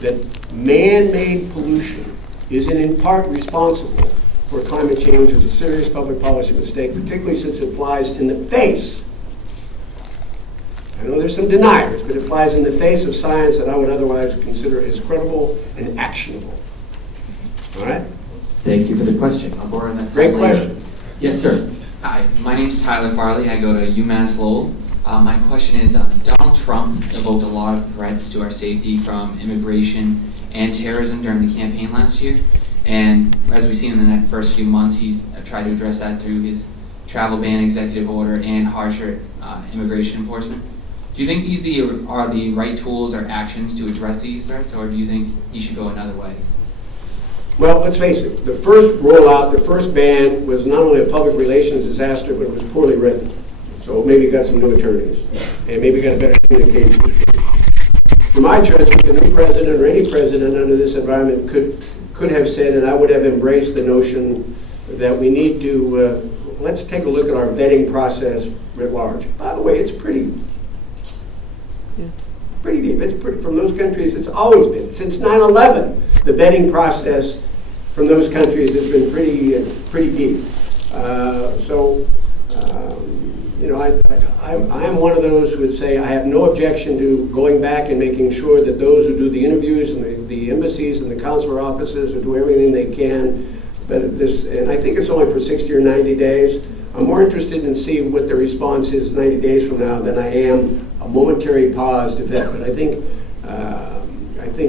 that man-made pollution is in part responsible for climate change is a serious public policy mistake, particularly since it flies in the face. I know there's some deniers, but it flies in the face of science that I would otherwise consider as credible and actionable. All right? Thank you for the question. I'll borrow that. Great question. Yes, sir. Hi, my name's Tyler Farley. I go to UMass Lowell. My question is, Donald Trump evoked a lot of threats to our safety from immigration and terrorism during the campaign last year. And as we've seen in the first few months, he's tried to address that through his travel ban executive order and harsher immigration enforcement. Do you think these are the right tools or actions to address these threats, or do you think he should go another way? Well, let's face it, the first rollout, the first ban was not only a public relations disaster, but it was poorly written. So maybe got some new attorneys, and maybe got a better communication. For my judgment, the new president or any president under this environment could have said, and I would have embraced the notion that we need to, let's take a look at our vetting process writ large. By the way, it's pretty deep. It's pretty, from those countries, it's always been. Since 9/11, the vetting process from those countries has been pretty deep. You know, I am one of those who would say I have no objection to going back and making sure that those who do the interviews and the embassies and the consular offices will do everything they can. But and I think it's only for 60 or 90 days. I'm more interested in seeing what the response is 90 days from now than I am a momentary pause to vet. But I think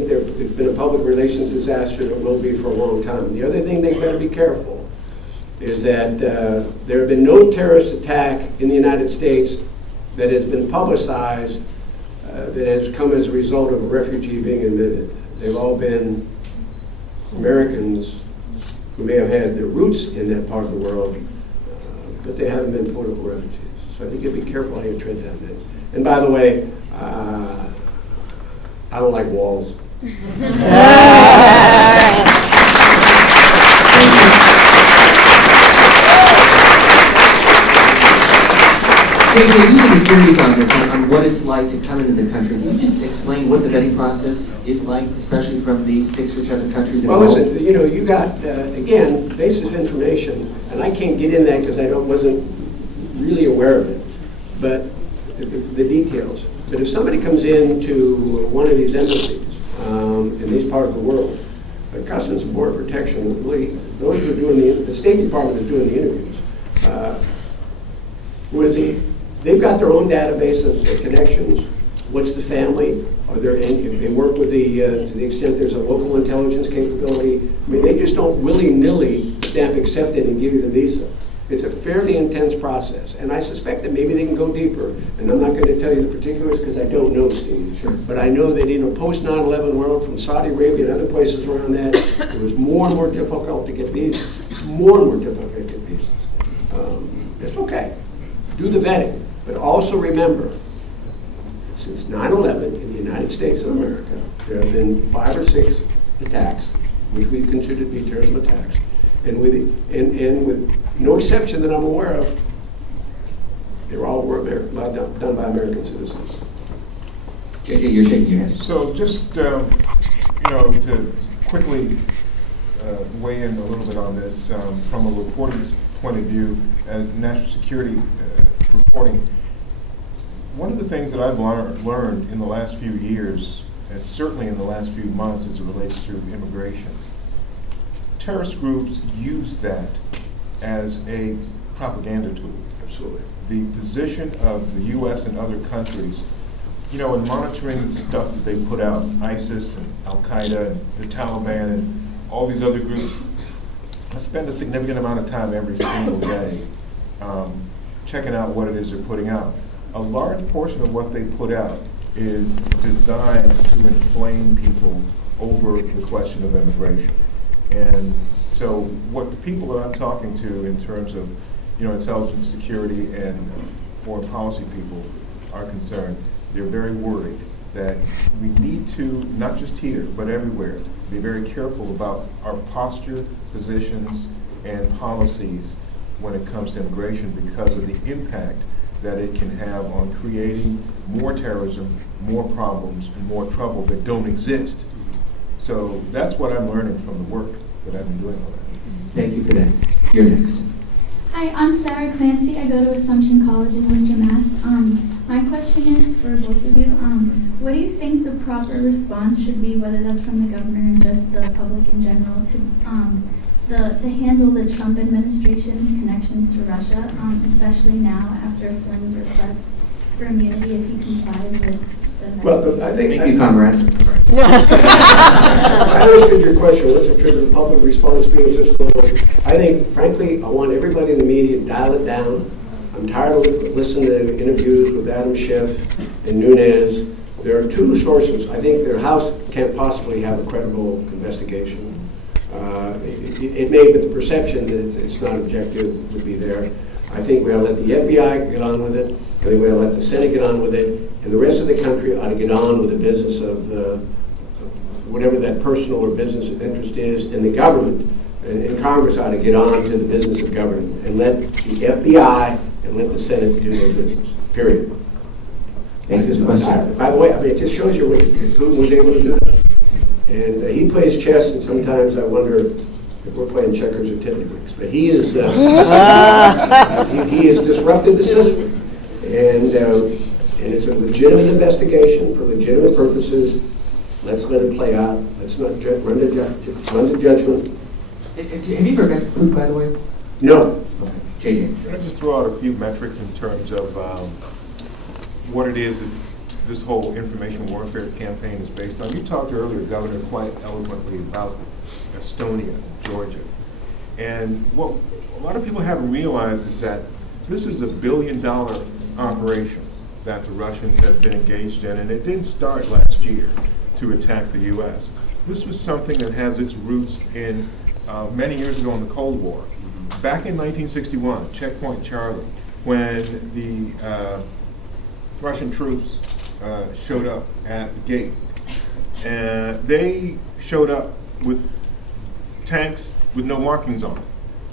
there's been a public relations disaster that will be for a long time. The other thing they better be careful is that there have been no terrorist attack in the United States that has been publicized that has come as a result of a refugee being admitted. They've all been Americans who may have had their roots in that part of the world, but they haven't been political refugees. So I think you have to be careful how you tread down that. And by the way, I don't like walls. JJ, you did a series on this, on what it's like to come into the country. Can you just explain what the vetting process is like, especially from these 6 or 7 countries Well, involved? listen, you know, you got, again, basis information, and I can't get in that because I wasn't really aware of it, but the details. But if somebody comes into one of these embassies in these part of the world, Customs and Border Protection, really, those who are doing the State Department is doing the interviews. They've got their own database of connections. What's the family? Are there any, they work with to the extent there's a local intelligence capability. I mean, they just don't willy-nilly stamp accepted and give you the visa. It's a fairly intense process, and I suspect that maybe they can go deeper. And I'm not going to tell you the particulars because I don't know, Steve. Sure. But I know that in a post-9/11 world, from Saudi Arabia and other places around that, it was more and more difficult to get visas. More and more difficult to get visas. It's okay. Do the vetting, but also remember, since 9/11 in the United States of America, there have been 5 or 6 attacks, which we consider to be terrorism attacks, and with no exception that I'm aware of, they all were done by American citizens. JJ, you're shaking your head. So just, you know, to quickly weigh in a little bit on this, from a reporter's point of view, as national security reporting, one of the things that I've learned in the last few years, and certainly in the last few months as it relates to immigration, terrorist groups use that as a propaganda tool. Absolutely. The position of the U.S. and other countries, you know, in monitoring the stuff that they put out, ISIS and Al-Qaeda and the Taliban and all these other groups, I spend a significant amount of time every single day checking out what it is they're putting out. A large portion of what they put out is designed to inflame people over the question of immigration. And so what the people that I'm talking to in terms of, you know, intelligence, security, and foreign policy people are concerned, they're very worried that we need to, not just here, but everywhere, be very careful about our posture, positions, and policies when it comes to immigration because of the impact that it can have on creating more terrorism, more problems, and more trouble that don't exist. So that's what I'm learning from the work that I've been doing on that. Thank you for that. You're next. Hi, I'm Sarah Clancy. I go to Assumption College in Worcester, Mass. My question is for both of you. What do you think the proper response should be, whether that's from the governor and just the public in general, to handle the Trump administration's connections to Russia, especially now after Flynn's request for immunity if he complies with the Well, I think Thank you, comrade. I understood your question. What should the public response be? Is this going on? I think, frankly, I want everybody in the media to dial it down. I'm tired of listening to interviews with Adam Schiff and Nunes. There are 2 sources. I think their House can't possibly have a credible investigation. It may, but the perception that it's not objective would be there. I think we ought to let the FBI get on with it. I think we ought to let the Senate get on with it. And the rest of the country ought to get on with the business of whatever that personal or business interest is. And the government and Congress ought to get on to the business of governing and let the FBI and let the Senate do their business, period. Thank you for the question. By the way, I mean, it just shows you what Putin was able to do that. And he plays chess, and sometimes I wonder if we're playing checkers or tiddlywinks. But he is he has disrupted the system, and it's a legitimate investigation for legitimate purposes. Let's let it play out. Let's not run to judgment. Have you ever met Putin, by the way? No. Okay. JJ. Can I just throw out a few metrics in terms of what it is that this whole information warfare campaign is based on? You talked earlier, Governor, quite eloquently about Estonia, Georgia. And what a lot of people haven't realized is that this is $1 billion operation that the Russians have been engaged in, and it didn't start last year to attack the U.S. This was something that has its roots in many years ago in the Cold War. Back in 1961, Checkpoint Charlie, when the Russian troops showed up at the gate, and they showed up with tanks with no markings on it.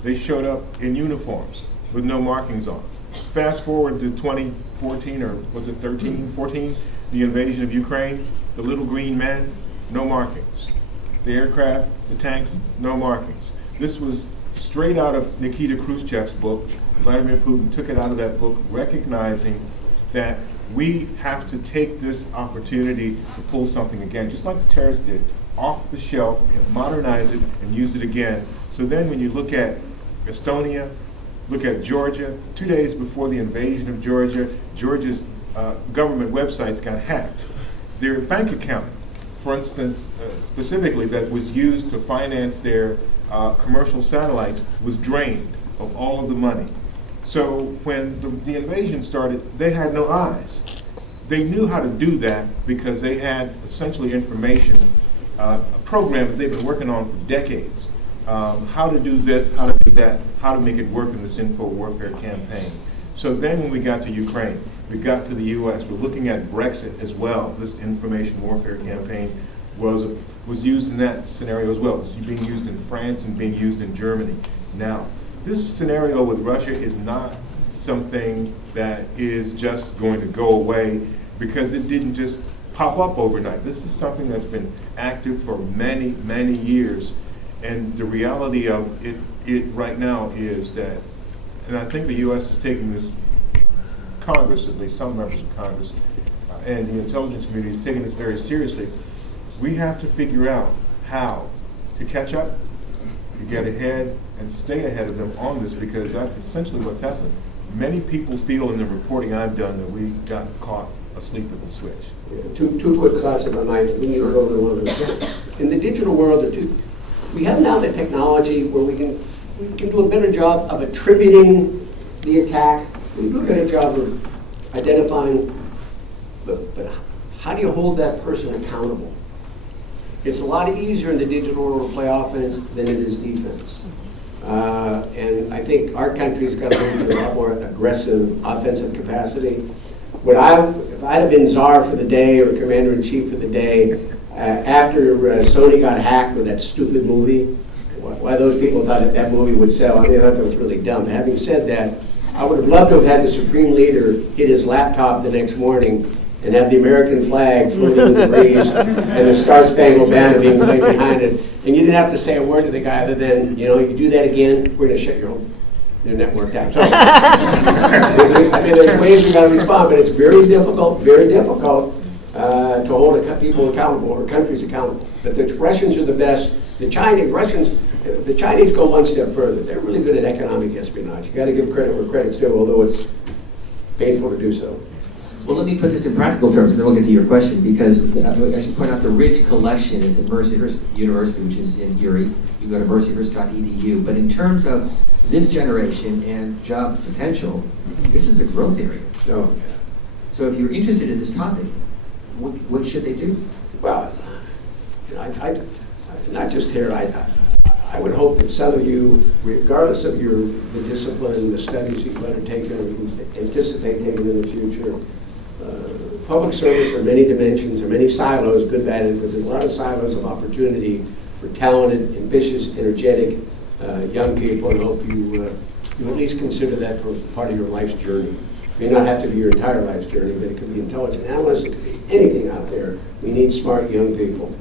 They showed up in uniforms with no markings on it. Fast forward to 2014, or was it 14, the invasion of Ukraine, the little green men, no markings. The aircraft, the tanks, no markings. This was straight out of Nikita Khrushchev's book. Vladimir Putin took it out of that book, recognizing that we have to take this opportunity to pull something again, just like the terrorists did, off the shelf, modernize it, and use it again. So then when you look at Estonia, look at Georgia, 2 days before the invasion of Georgia, Georgia's government websites got hacked. Their bank account, for instance, specifically that was used to finance their commercial satellites, was drained of all of the money. So when the invasion started, they had no eyes. They knew how to do that because they had essentially information, a program that they've been working on for decades. How to do this, how to do that, how to make it work in this info warfare campaign. So then when we got to Ukraine, we got to the U.S., we're looking at Brexit as well. This information warfare campaign was used in that scenario as well. It's being used in France and being used in Germany. Now, this scenario with Russia is not something that is just going to go away because it didn't just pop up overnight. This is something that's been active for many, many years. And the reality of it right now is that, and I think the U.S. is taking this, Congress, at least some members of Congress, and the intelligence community is taking this very seriously. We have to figure out how to catch up, to get ahead, and stay ahead of them on this, because that's essentially what's happening. Many people feel in the reporting I've done that we got caught asleep at the switch. Yeah, two quick thoughts if I might. In the digital world, we have now the technology where we can do a better job of attributing the attack. We do a better job of identifying, but how do you hold that person accountable? It's a lot easier in the digital world to play offense than it is defense. And I think our country's got to move to a lot more aggressive offensive capacity. If I'd have been czar for the day or commander-in-chief for the day, after Sony got hacked with that stupid movie, why those people thought that movie would sell, I thought that was really dumb. Having said that, I would have loved to have had the Supreme Leader hit his laptop the next morning and have the American flag floating in the breeze and the Star Spangled Banner being played behind it. And you didn't have to say a word to the guy other than, you do that again, we're going to shut your network down. So, I mean, there's ways we got to respond, but it's very difficult to hold people accountable or countries accountable. But the Russians are the best. The Chinese go one step further. They're really good at economic espionage. You got to give credit where credit's due, although it's painful to do so. Well, let me put this in practical terms, and then we'll get to your question, because I should point out the Ridge Collection is at Mercyhurst University, which is in Erie. You go to mercyhurst.edu. But in terms of this generation and job potential, this is a growth area. No. So if you're interested in this topic, what should they do? Well, I not just here. I would hope that some of you, regardless of the discipline, the studies you've undertaken, or you anticipate taking in the future, public service, there are many dimensions, there are many silos, good, bad, and good. There's a lot of silos of opportunity for talented, ambitious, energetic young people, and I hope you at least consider that for part of your life's journey. It may not have to be your entire life's journey, but it could be intelligent analysts, it could be anything out there. We need smart young people.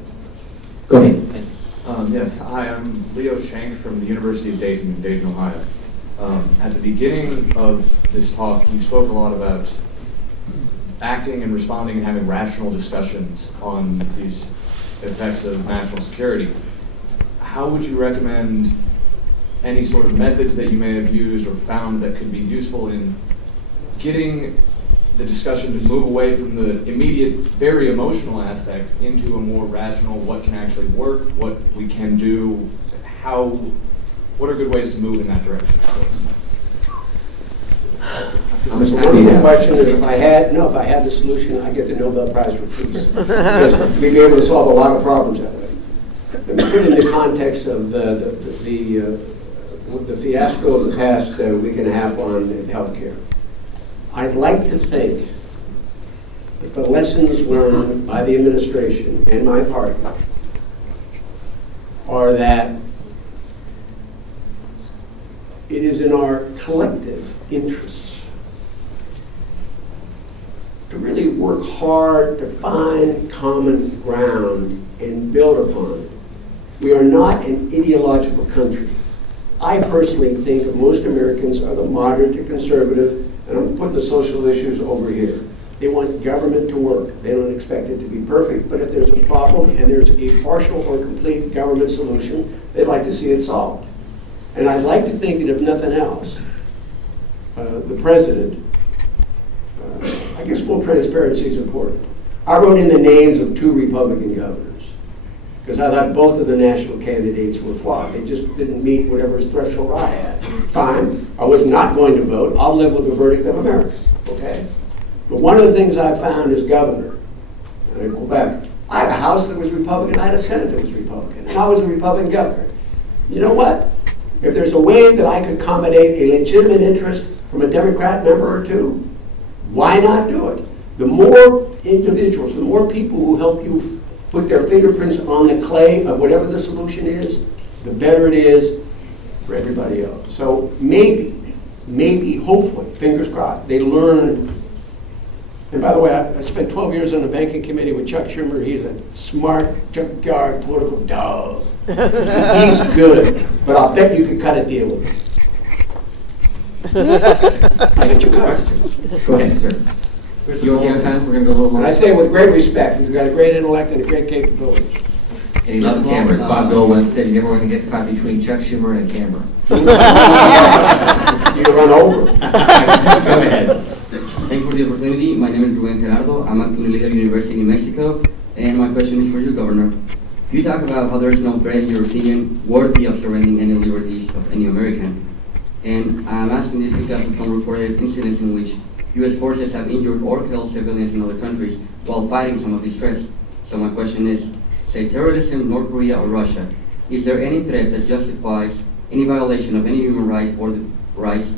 Go ahead. Yes, hi, I'm Leo Shank from the University of Dayton, Dayton, Ohio. At the beginning of this talk, you spoke a lot about acting and responding and having rational discussions on these effects of national security. How would you recommend any sort of methods that you may have used or found that could be useful in getting the discussion to move away from the immediate, very emotional aspect into a more rational, what can actually work, what we can do, what are good ways to move in that direction? How much It's a time do you wonderful have? question, and if I had the solution, I'd get the Nobel Prize for Peace. Because we'd be able to solve a lot of problems that way. Let me put it in the context of the fiasco of the past week and a half on healthcare. I'd like to think that the lessons learned by the administration and my party are that it is in our collective interests to really work hard to find common ground and build upon it. We are not an ideological country. I personally think that most Americans are the moderate to conservative, and I'm putting the social issues over here. They want government to work. They don't expect it to be perfect, but if there's a problem and there's a partial or complete government solution, they'd like to see it solved. And I'd like to think that if nothing else, the president, I guess full transparency is important. I wrote in the names of 2 Republican governors because I thought both of the national candidates were flawed. They just didn't meet whatever threshold I had. Fine, I was not going to vote. I'll live with the verdict of America, okay? But one of the things I found as governor, and I go back, I had a House that was Republican, I had a Senate that was Republican, and I was a Republican governor. You know what? If there's a way that I could accommodate a legitimate interest from a Democrat member or 2, why not do it? The more individuals, the more people who help you put their fingerprints on the clay of whatever the solution is, the better it is for everybody else. So maybe, hopefully, fingers crossed, they learn. And by the way, I spent 12 years on the banking committee with Chuck Schumer. He's a smart, junkyard political dog. He's good, but I'll bet you could cut a deal with him. I bet you could. Go ahead, sir. You okay on time? We're going to go a little And more. I say it with great respect. He's got a great intellect and a great capability. And he loves cameras. Bob Dole once said you never want to get caught between Chuck Schumer and a camera. You can run over. Go ahead. Thanks for the opportunity. My name is Ruben Gerardo. I'm at Unilíder University in Mexico. And my question is for you, Governor. You talk about how there's no threat, in your opinion, worthy of surrendering any liberties of any American. And I'm asking this because of some reported incidents in which U.S. forces have injured or killed civilians in other countries while fighting some of these threats. So my question is, say terrorism, North Korea or Russia, is there any threat that justifies any violation of any human rights or the rights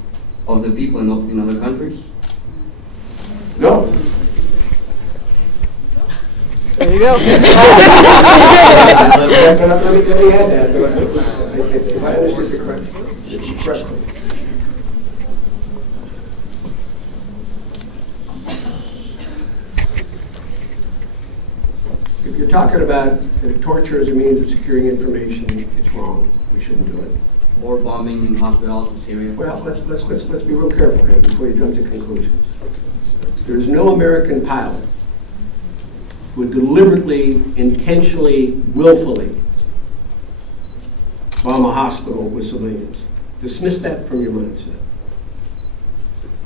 of the people in other countries? No. There you go. Let me add that. If I understood you correctly. If you're talking about torture as a means of securing information, it's wrong. We shouldn't do it. Or bombing in hospitals in Syria? Well, let's be real careful here before you jump to conclusions. There's no American pilot who would deliberately, intentionally, willfully bomb a hospital with civilians. Dismiss that from your mindset.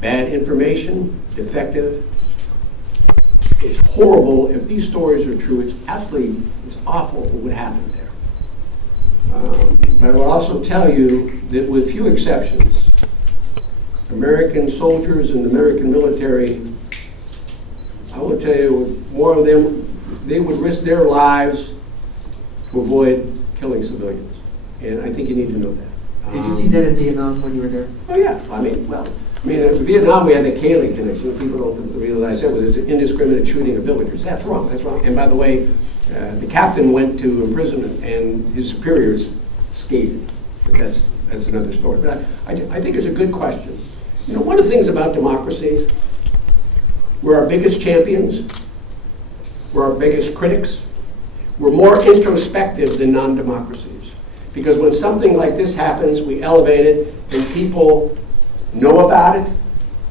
Bad information, defective. It's horrible. If these stories are true, it's awful what would happen there. But I will also tell you that with few exceptions, American soldiers and the American military, I will tell you, more of them, they would risk their lives to avoid killing civilians. And I think you need to know that. Did you see that in Vietnam when you were there? Oh, yeah. In Vietnam, we had the Kaylee connection. People don't realize that was indiscriminate shooting of villagers. That's wrong. That's wrong. And by the way, the captain went to imprisonment, and his superiors skated. But that's another story. But I think it's a good question. You know, one of the things about democracy, we're our biggest champions, we're our biggest critics, we're more introspective than non-democracies. Because when something like this happens, we elevate it, and people know about it,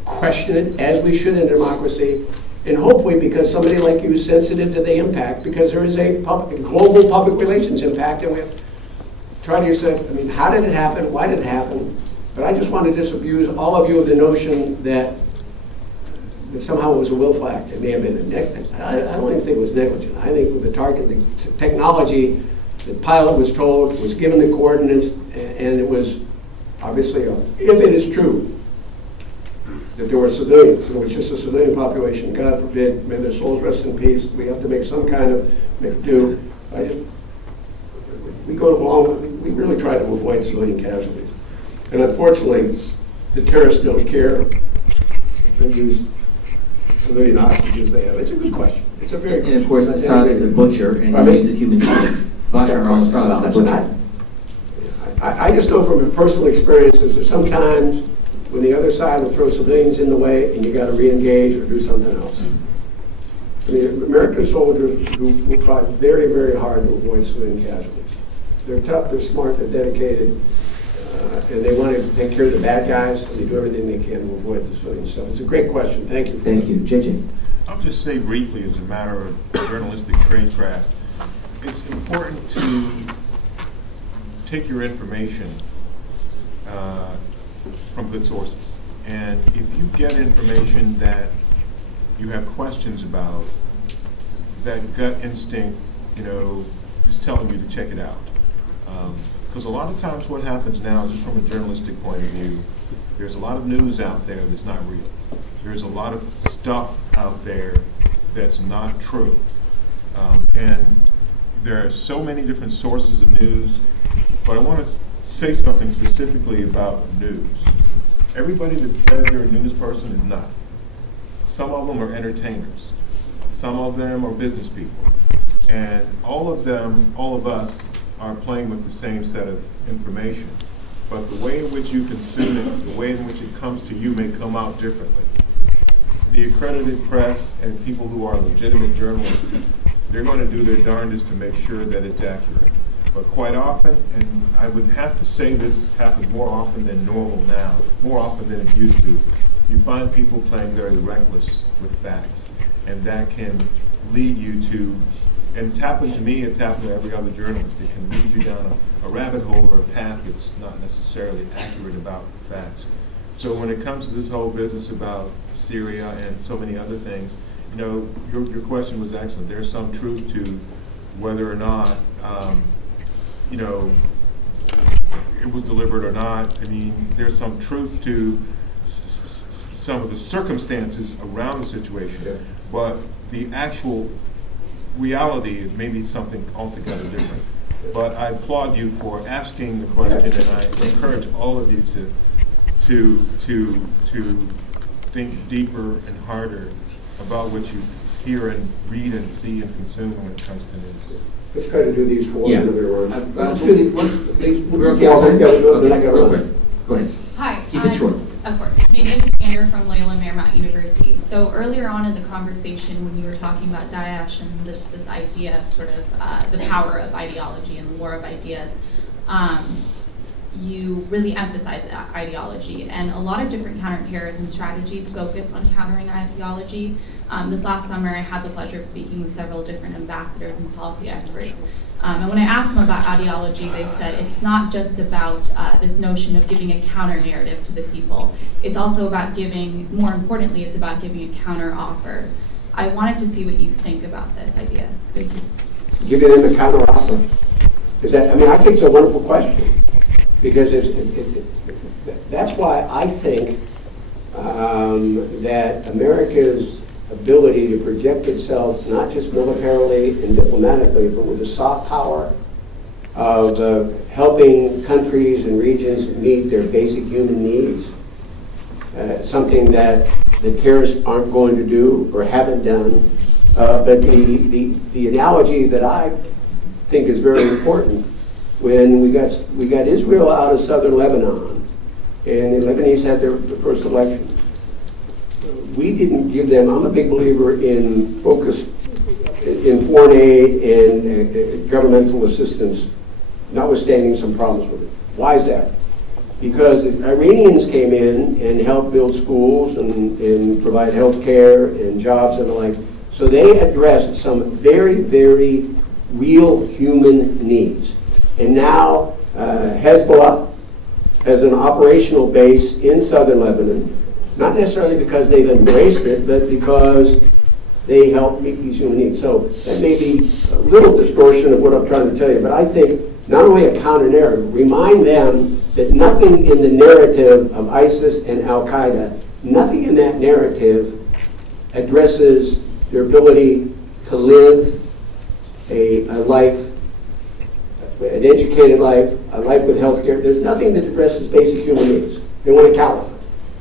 question it, as we should in democracy, and hopefully because somebody like you is sensitive to the impact, because there is a global public relations impact, and we have to try to yourself, how did it happen? Why did it happen? But I just want to disabuse all of you of the notion that somehow it was a willful act. It may have been I don't even think it was negligent. I think with the technology, the pilot was told, was given the coordinates, and it was obviously, if it is true that there were civilians, and it was just a civilian population, God forbid, may their souls rest in peace, we have to make some kind of make do. We go along, we really try to avoid civilian casualties. And unfortunately, the terrorists don't care. They use civilian hostages they have. It's a good question. It's a very And of course, Assad is a butcher, and he uses human beings. Bashar al-Assad is a butcher. I just know from personal experiences that sometimes when the other side will throw civilians in the way and you got to re-engage or do something else. American soldiers will try very, very hard to avoid civilian casualties. They're tough, they're smart, they're dedicated, and they want to take care of the bad guys, and they do everything they can to avoid the civilian stuff. It's a great question. Thank you. Thank you. JJ. I'll just say briefly, as a matter of journalistic tradecraft, it's important to take your information from good sources. And if you get information that you have questions about, that gut instinct, is telling you to check it out. Because a lot of times what happens now is just from a journalistic point of view, there's a lot of news out there that's not real. There's a lot of stuff out there that's not true. And there are so many different sources of news, but I want to say something specifically about news. Everybody that says they're a news person is not. Some of them are entertainers. Some of them are business people. And all of us are playing with the same set of information. But the way in which you consume it, the way in which it comes to you may come out differently. The accredited press and people who are legitimate journalists, they're going to do their darndest to make sure that it's accurate. But quite often, and I would have to say this happens more often than normal now, more often than it used to, you find people playing very reckless with facts. And that can lead you to, and it's happened to me, it's happened to every other journalist, it can lead you down a rabbit hole or a path that's not necessarily accurate about facts. So when it comes to this whole business about Syria and so many other things, your question was excellent. There's some truth to whether or not, it was delivered or not. There's some truth to some of the circumstances around the situation, yeah. But the actual reality is maybe something altogether different. But I applaud you for asking the question, and I encourage all of you to think deeper and harder about what you hear and read and see and consume when it comes to news. Let's try to do these four Yeah. in a row. Let's do the- We're okay, real quick. Go ahead. Hi. Keep it short. Of course. My name is Sandra from Loyola Marymount University. So earlier on in the conversation, when you were talking about Daesh and this idea of sort of the power of ideology and the war of ideas, you really emphasize ideology. And a lot of different counterterrorism strategies focus on countering ideology. This last summer, I had the pleasure of speaking with several different ambassadors and policy experts. And when I asked them about ideology, they said it's not just about this notion of giving a counter narrative to the people. It's also about giving, more importantly, it's about giving a counter offer. I wanted to see what you think about this idea. Thank you. Giving them a counter offer. I think it's a wonderful question. Because that's why I think that America's ability to project itself, not just militarily and diplomatically, but with a soft power of helping countries and regions meet their basic human needs, something that the terrorists aren't going to do or haven't done. But the analogy that I think is very important, when we got Israel out of southern Lebanon, and the Lebanese had their first election, we didn't give them, I'm a big believer in focus in foreign aid and governmental assistance, notwithstanding some problems with it. Why is that? Because the Iranians came in and helped build schools and provide health care and jobs and the like. So they addressed some very, very real human needs. And now Hezbollah has an operational base in southern Lebanon, not necessarily because they've embraced it, but because they help meet these human needs. So that may be a little distortion of what I'm trying to tell you, but I think not only a counter-narrative, remind them that nothing in the narrative of ISIS and Al-Qaeda, nothing in that narrative addresses their ability to live a life, an educated life, a life with health care. There's nothing that addresses basic human needs. They want a caliphate.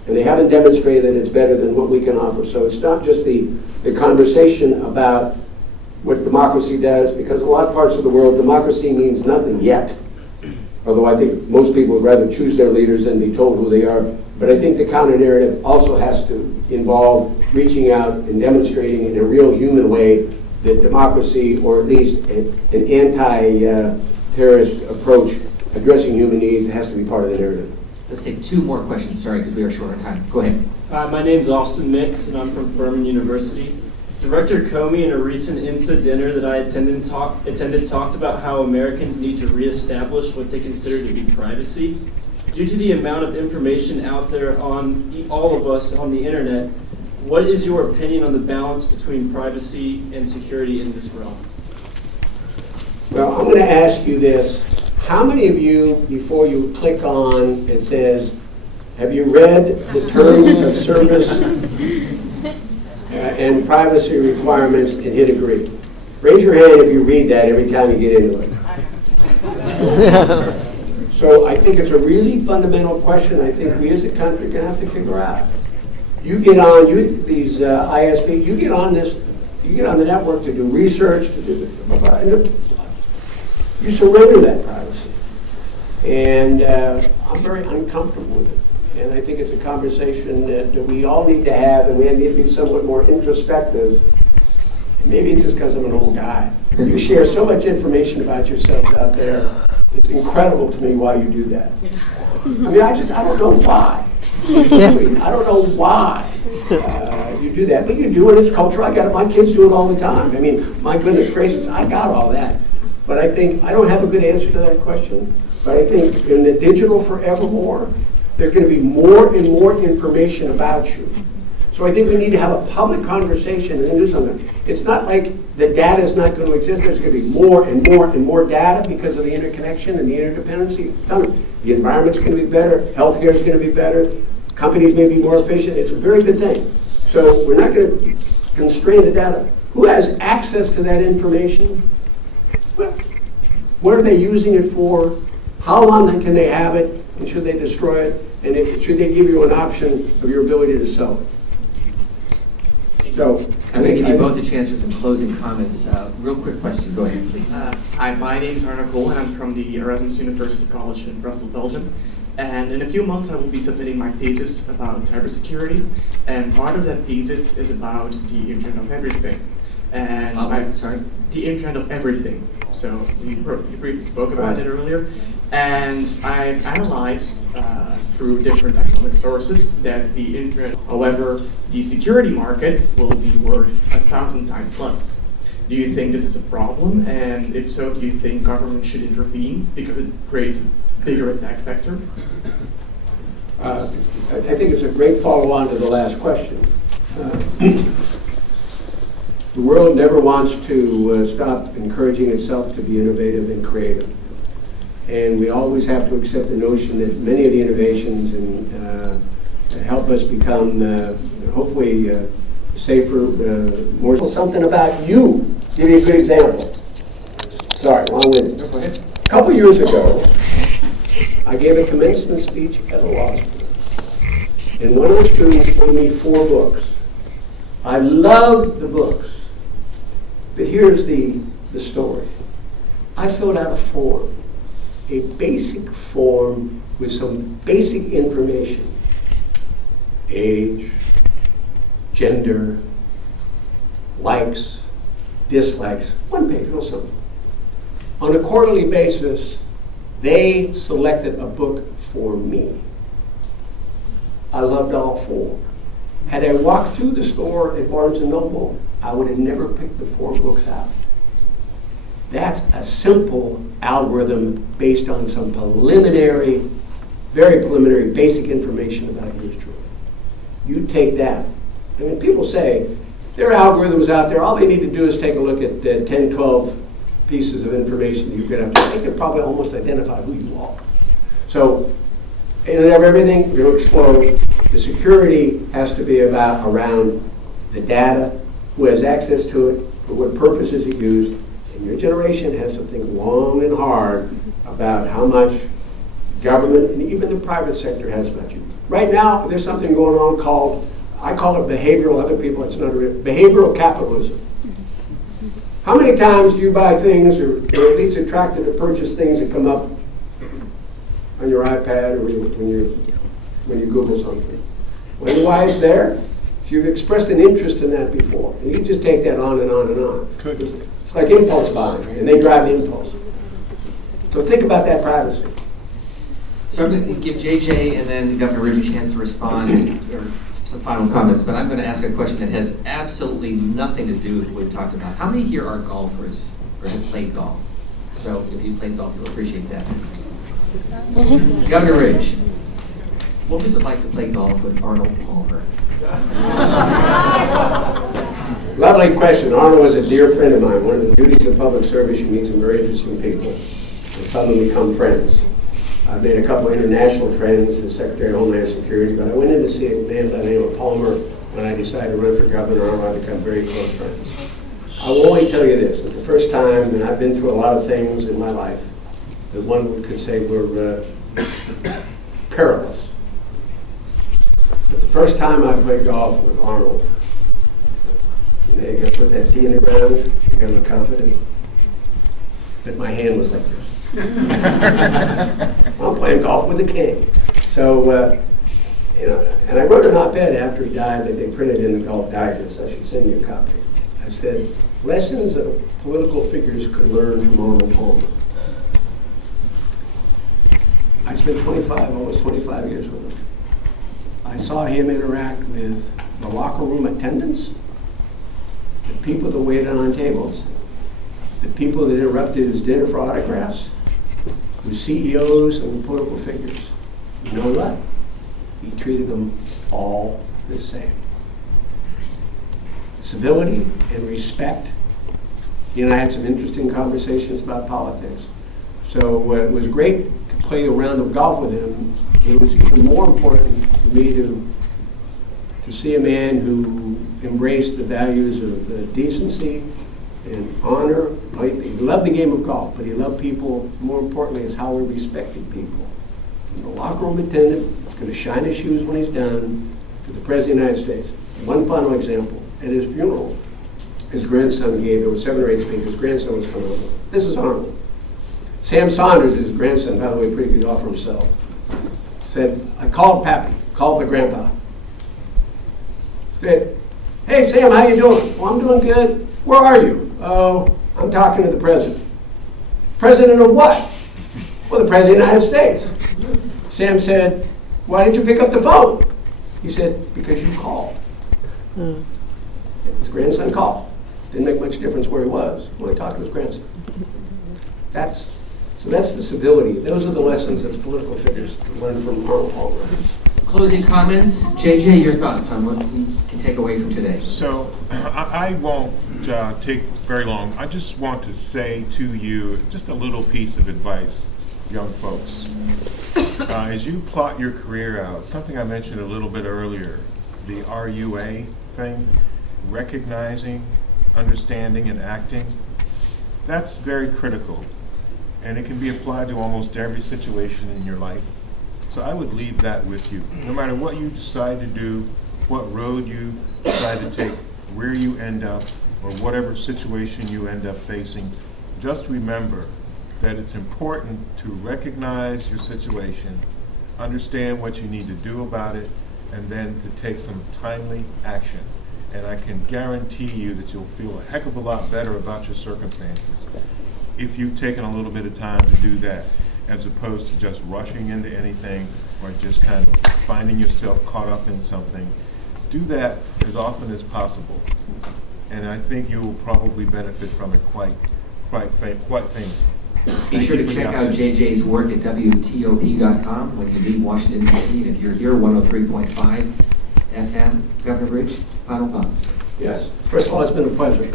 And they haven't demonstrated that it's better than what we can offer. So it's not just the conversation about what democracy does, because in a lot of parts of the world, democracy means nothing yet. Although I think most people would rather choose their leaders than be told who they are. But I think the counter-narrative also has to involve reaching out and demonstrating in a real human way that democracy, or at least an anti-terrorist approach addressing human needs, has to be part of the narrative. Let's take 2 more questions, sorry, because we are short on time. Go ahead. My name's Austin Mix, and I'm from Furman University. Director Comey, in a recent INSA dinner that I attended, talked about how Americans need to reestablish what they consider to be privacy. Due to the amount of information out there on all of us on the internet, what is your opinion on the balance between privacy and security in this realm? Well, I'm going to ask you this. How many of you, before you click on, it says, have you read the terms of service and privacy requirements and hit agree? Raise your hand if you read that every time you get into it. So I think it's a really fundamental question I think we as a country are going to have to figure out. You get on, these ISPs, you get on the network to do research, you surrender that privacy. And I'm very uncomfortable with it. And I think it's a conversation that we all need to have, and we need to be somewhat more introspective. Maybe it's just because I'm an old guy. You share so much information about yourself out there. It's incredible to me why you do that. I mean, I don't know why. I don't know why you do that, but you do it. It's culture. I got it. My kids do it all the time. I mean, my goodness gracious, I got all that. But I think I don't have a good answer to that question. But I think in the digital forevermore, there's going to be more and more information about you. So I think we need to have a public conversation and then do something. It's not like the data is not going to exist. There's going to be more and more and more data because of the interconnection and the interdependency. The environment's going to be better. Healthcare is going to be better. Companies may be more efficient. It's a very good thing. So we're not going to constrain the data. Who has access to that information? Well, what are they using it for? How long can they have it? And should they destroy it? And should they give you an option of your ability to sell it? So I'm going to give you both a chance for some closing comments. Real quick question. Go ahead, please. Hi, my name is Arno Cole, and I'm from the Erasmus University College in Brussels, Belgium. And in a few months, I will be submitting my thesis about cybersecurity. And part of that thesis is about the Internet of Everything. And the Internet of Everything. So you briefly spoke about it earlier. And I've analyzed through different economic sources that the internet, however, the security market will be worth 1,000 times less. Do you think this is a problem? And if so, do you think government should intervene because it creates a bigger attack vector? I think it's a great follow-on to the last question. The world never wants to stop encouraging itself to be innovative and creative. And we always have to accept the notion that many of the innovations help us become, hopefully, safer, more. Something about you. Give you a good example. Sorry, wrong with it. Go ahead. A couple years ago, I gave a commencement speech at a law school, and one of the students gave me 4 books. I loved the books, but here's the story. I filled out a form, a basic form with some basic information: age, gender, likes, dislikes, 1 page, real simple. On a quarterly basis, they selected a book for me. I loved all 4. Had I walked through the store at Barnes & Noble, I would have never picked the 4 books out. That's a simple algorithm based on some preliminary, very preliminary, basic information about yours truly. You take that. I mean, people say there are algorithms out there. All they need to do is take a look at 10, 12 pieces of information that you get up to. They can probably almost identify who you are. So, in and of everything, you're going to explode. The security has to be around the data, who has access to it, for what purpose is it used. And your generation has to think long and hard about how much government and even the private sector has about you. Right now, there's something going on called, I call it behavioral, other people, it's not real, behavioral capitalism. How many times do you buy things, or at least attracted to purchase things that come up on your iPad, or when you Google something? Wonder why it's there? You've expressed an interest in that before, and you just take that on and on and on. It's like impulse buying, and they drive the impulse. So think about that privacy. So I'm going to give JJ and then Governor Ridge a chance to respond, or some final comments, but I'm going to ask a question that has absolutely nothing to do with what we talked about. How many here are golfers or have played golf? So if you played golf, you'll appreciate that. Governor Ridge, what was it like to play golf with Arnold Palmer? Lovely question. Arnold was a dear friend of mine. One of the duties of public service, you meet some very interesting people, and some of them become friends. I've made a couple of international friends as Secretary of Homeland Security, but I went in to see a man by the name of Palmer when I decided to run for governor. Arnold and I become very close friends. I will only tell you this, that the first time, and I've been through a lot of things in my life that one could say were perilous. But the first time I played golf with Arnold, you know, you got to put that tee in the ground, you got to look confident, but my hand was like this. I'm playing golf with the king. So, you know, and I wrote an op-ed after he died that they printed in the Golf Digest. I should send you a copy. I said, lessons that political figures could learn from Arnold Palmer. I spent almost 25 years with him. I saw him interact with the locker room attendants, the people that waited on tables, the people that interrupted his dinner for autographs, the CEOs and the political figures. You know what? He treated them all the same. Civility and respect. He and I had some interesting conversations about politics. So it was great to play a round of golf with him. It was even more important for me to see a man who embraced the values of decency and honor. He loved the game of golf, but he loved people. More importantly, is how he respected people. From the locker room attendant, who's going to shine his shoes when he's done, to the President of the United States. One final example. At his funeral, his grandson gave, there were 7 or 8 speakers. His grandson was phenomenal. This is Arnold. Sam Saunders is his grandson, by the way, pretty good golf for himself. Said, I called Pappy, called my grandpa. Said, hey Sam, how you doing? Well, I'm doing good. Where are you? Oh, I'm talking to the president. President of what? Well, the president of the United States. Sam said, why didn't you pick up the phone? He said, because you called. His grandson called. Didn't make much difference where he was. He only talked to his grandson. So that's the civility. Those are the lessons that political figures learn from Arnold Palmer. Closing comments. JJ, your thoughts on what we can take away from today? So I won't take very long. I just want to say to you just a little piece of advice, young folks. As you plot your career out, something I mentioned a little bit earlier, the RUA thing, recognizing, understanding, and acting, that's very critical. and it can be applied to almost every situation in your life. So I would leave that with you. No matter what you decide to do, what road you decide to take, where you end up, or whatever situation you end up facing, just remember that it's important to recognize your situation, understand what you need to do about it, and then to take some timely action. And I can guarantee you that you'll feel a heck of a lot better about your circumstances if you've taken a little bit of time to do that, as opposed to just rushing into anything or just kind of finding yourself caught up in something. Do that as often as possible, and I think you will probably benefit from it quite famously. Be sure to check out JJ's work at WTOP.com when you leave Washington, D.C. And if you're here, 103.5 FM, Governor Bridge, final thoughts. Yes. First of all, it's been a pleasure.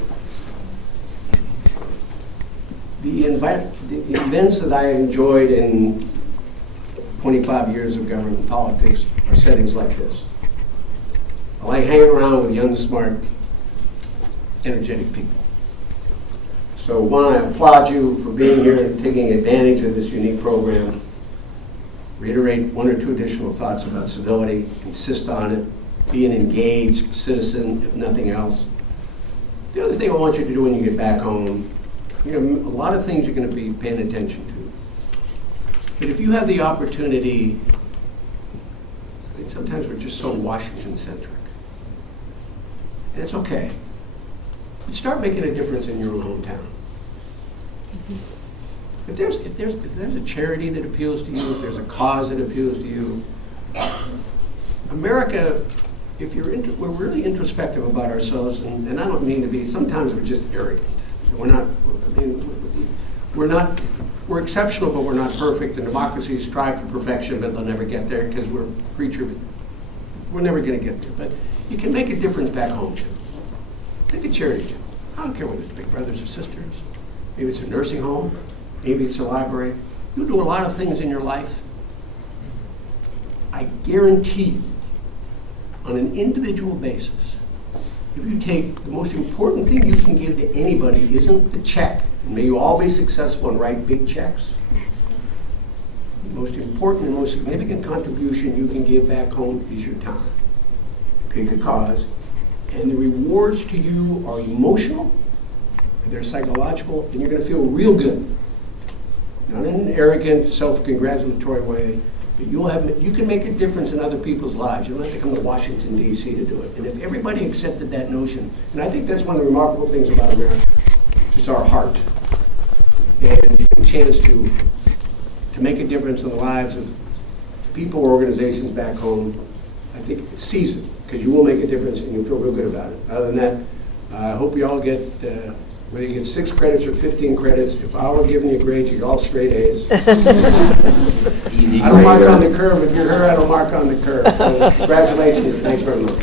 The events that I enjoyed in 25 years of government politics are settings like this. I like hanging around with young, smart, energetic people. So one, I applaud you for being here and taking advantage of this unique program. Reiterate one or two additional thoughts about civility, insist on it, be an engaged citizen, if nothing else. The other thing I want you to do when you get back home, you know, a lot of things you're going to be paying attention to. But if you have the opportunity, I think sometimes we're just so Washington-centric. And it's okay. But start making a difference in your own hometown. If there's a charity that appeals to you, if there's a cause that appeals to you, America, if we're really introspective about ourselves, and I don't mean to be, sometimes we're just arrogant. We're exceptional, but we're not perfect, and democracies strive for perfection, but they'll never get there because we're never going to get there. But you can make a difference back home too. Take a charity too. I don't care whether it's Big Brothers or Sisters. Maybe it's a nursing home. Maybe it's a library. You do a lot of things in your life. I guarantee you, on an individual basis, if you take the most important thing you can give to anybody isn't the check, and may you all be successful and write big checks. The most important and most significant contribution you can give back home is your time. Pick a cause, and the rewards to you are emotional, they're psychological, and you're going to feel real good. Not in an arrogant, self-congratulatory way, but you can make a difference in other people's lives. You don't have to come to Washington, D.C. to do it. And if everybody accepted that notion, and I think that's one of the remarkable things about America, it's our heart. And you get a chance to make a difference in the lives of people or organizations back home, I think seize it, because you will make a difference and you'll feel real good about it. Other than that, I hope you all get, whether you get 6 credits or 15 credits, if I were giving you grades, you get all straight A's. Easy. I don't mark on the curve. If you're her, I don't mark on the curve. So congratulations. Thanks very much.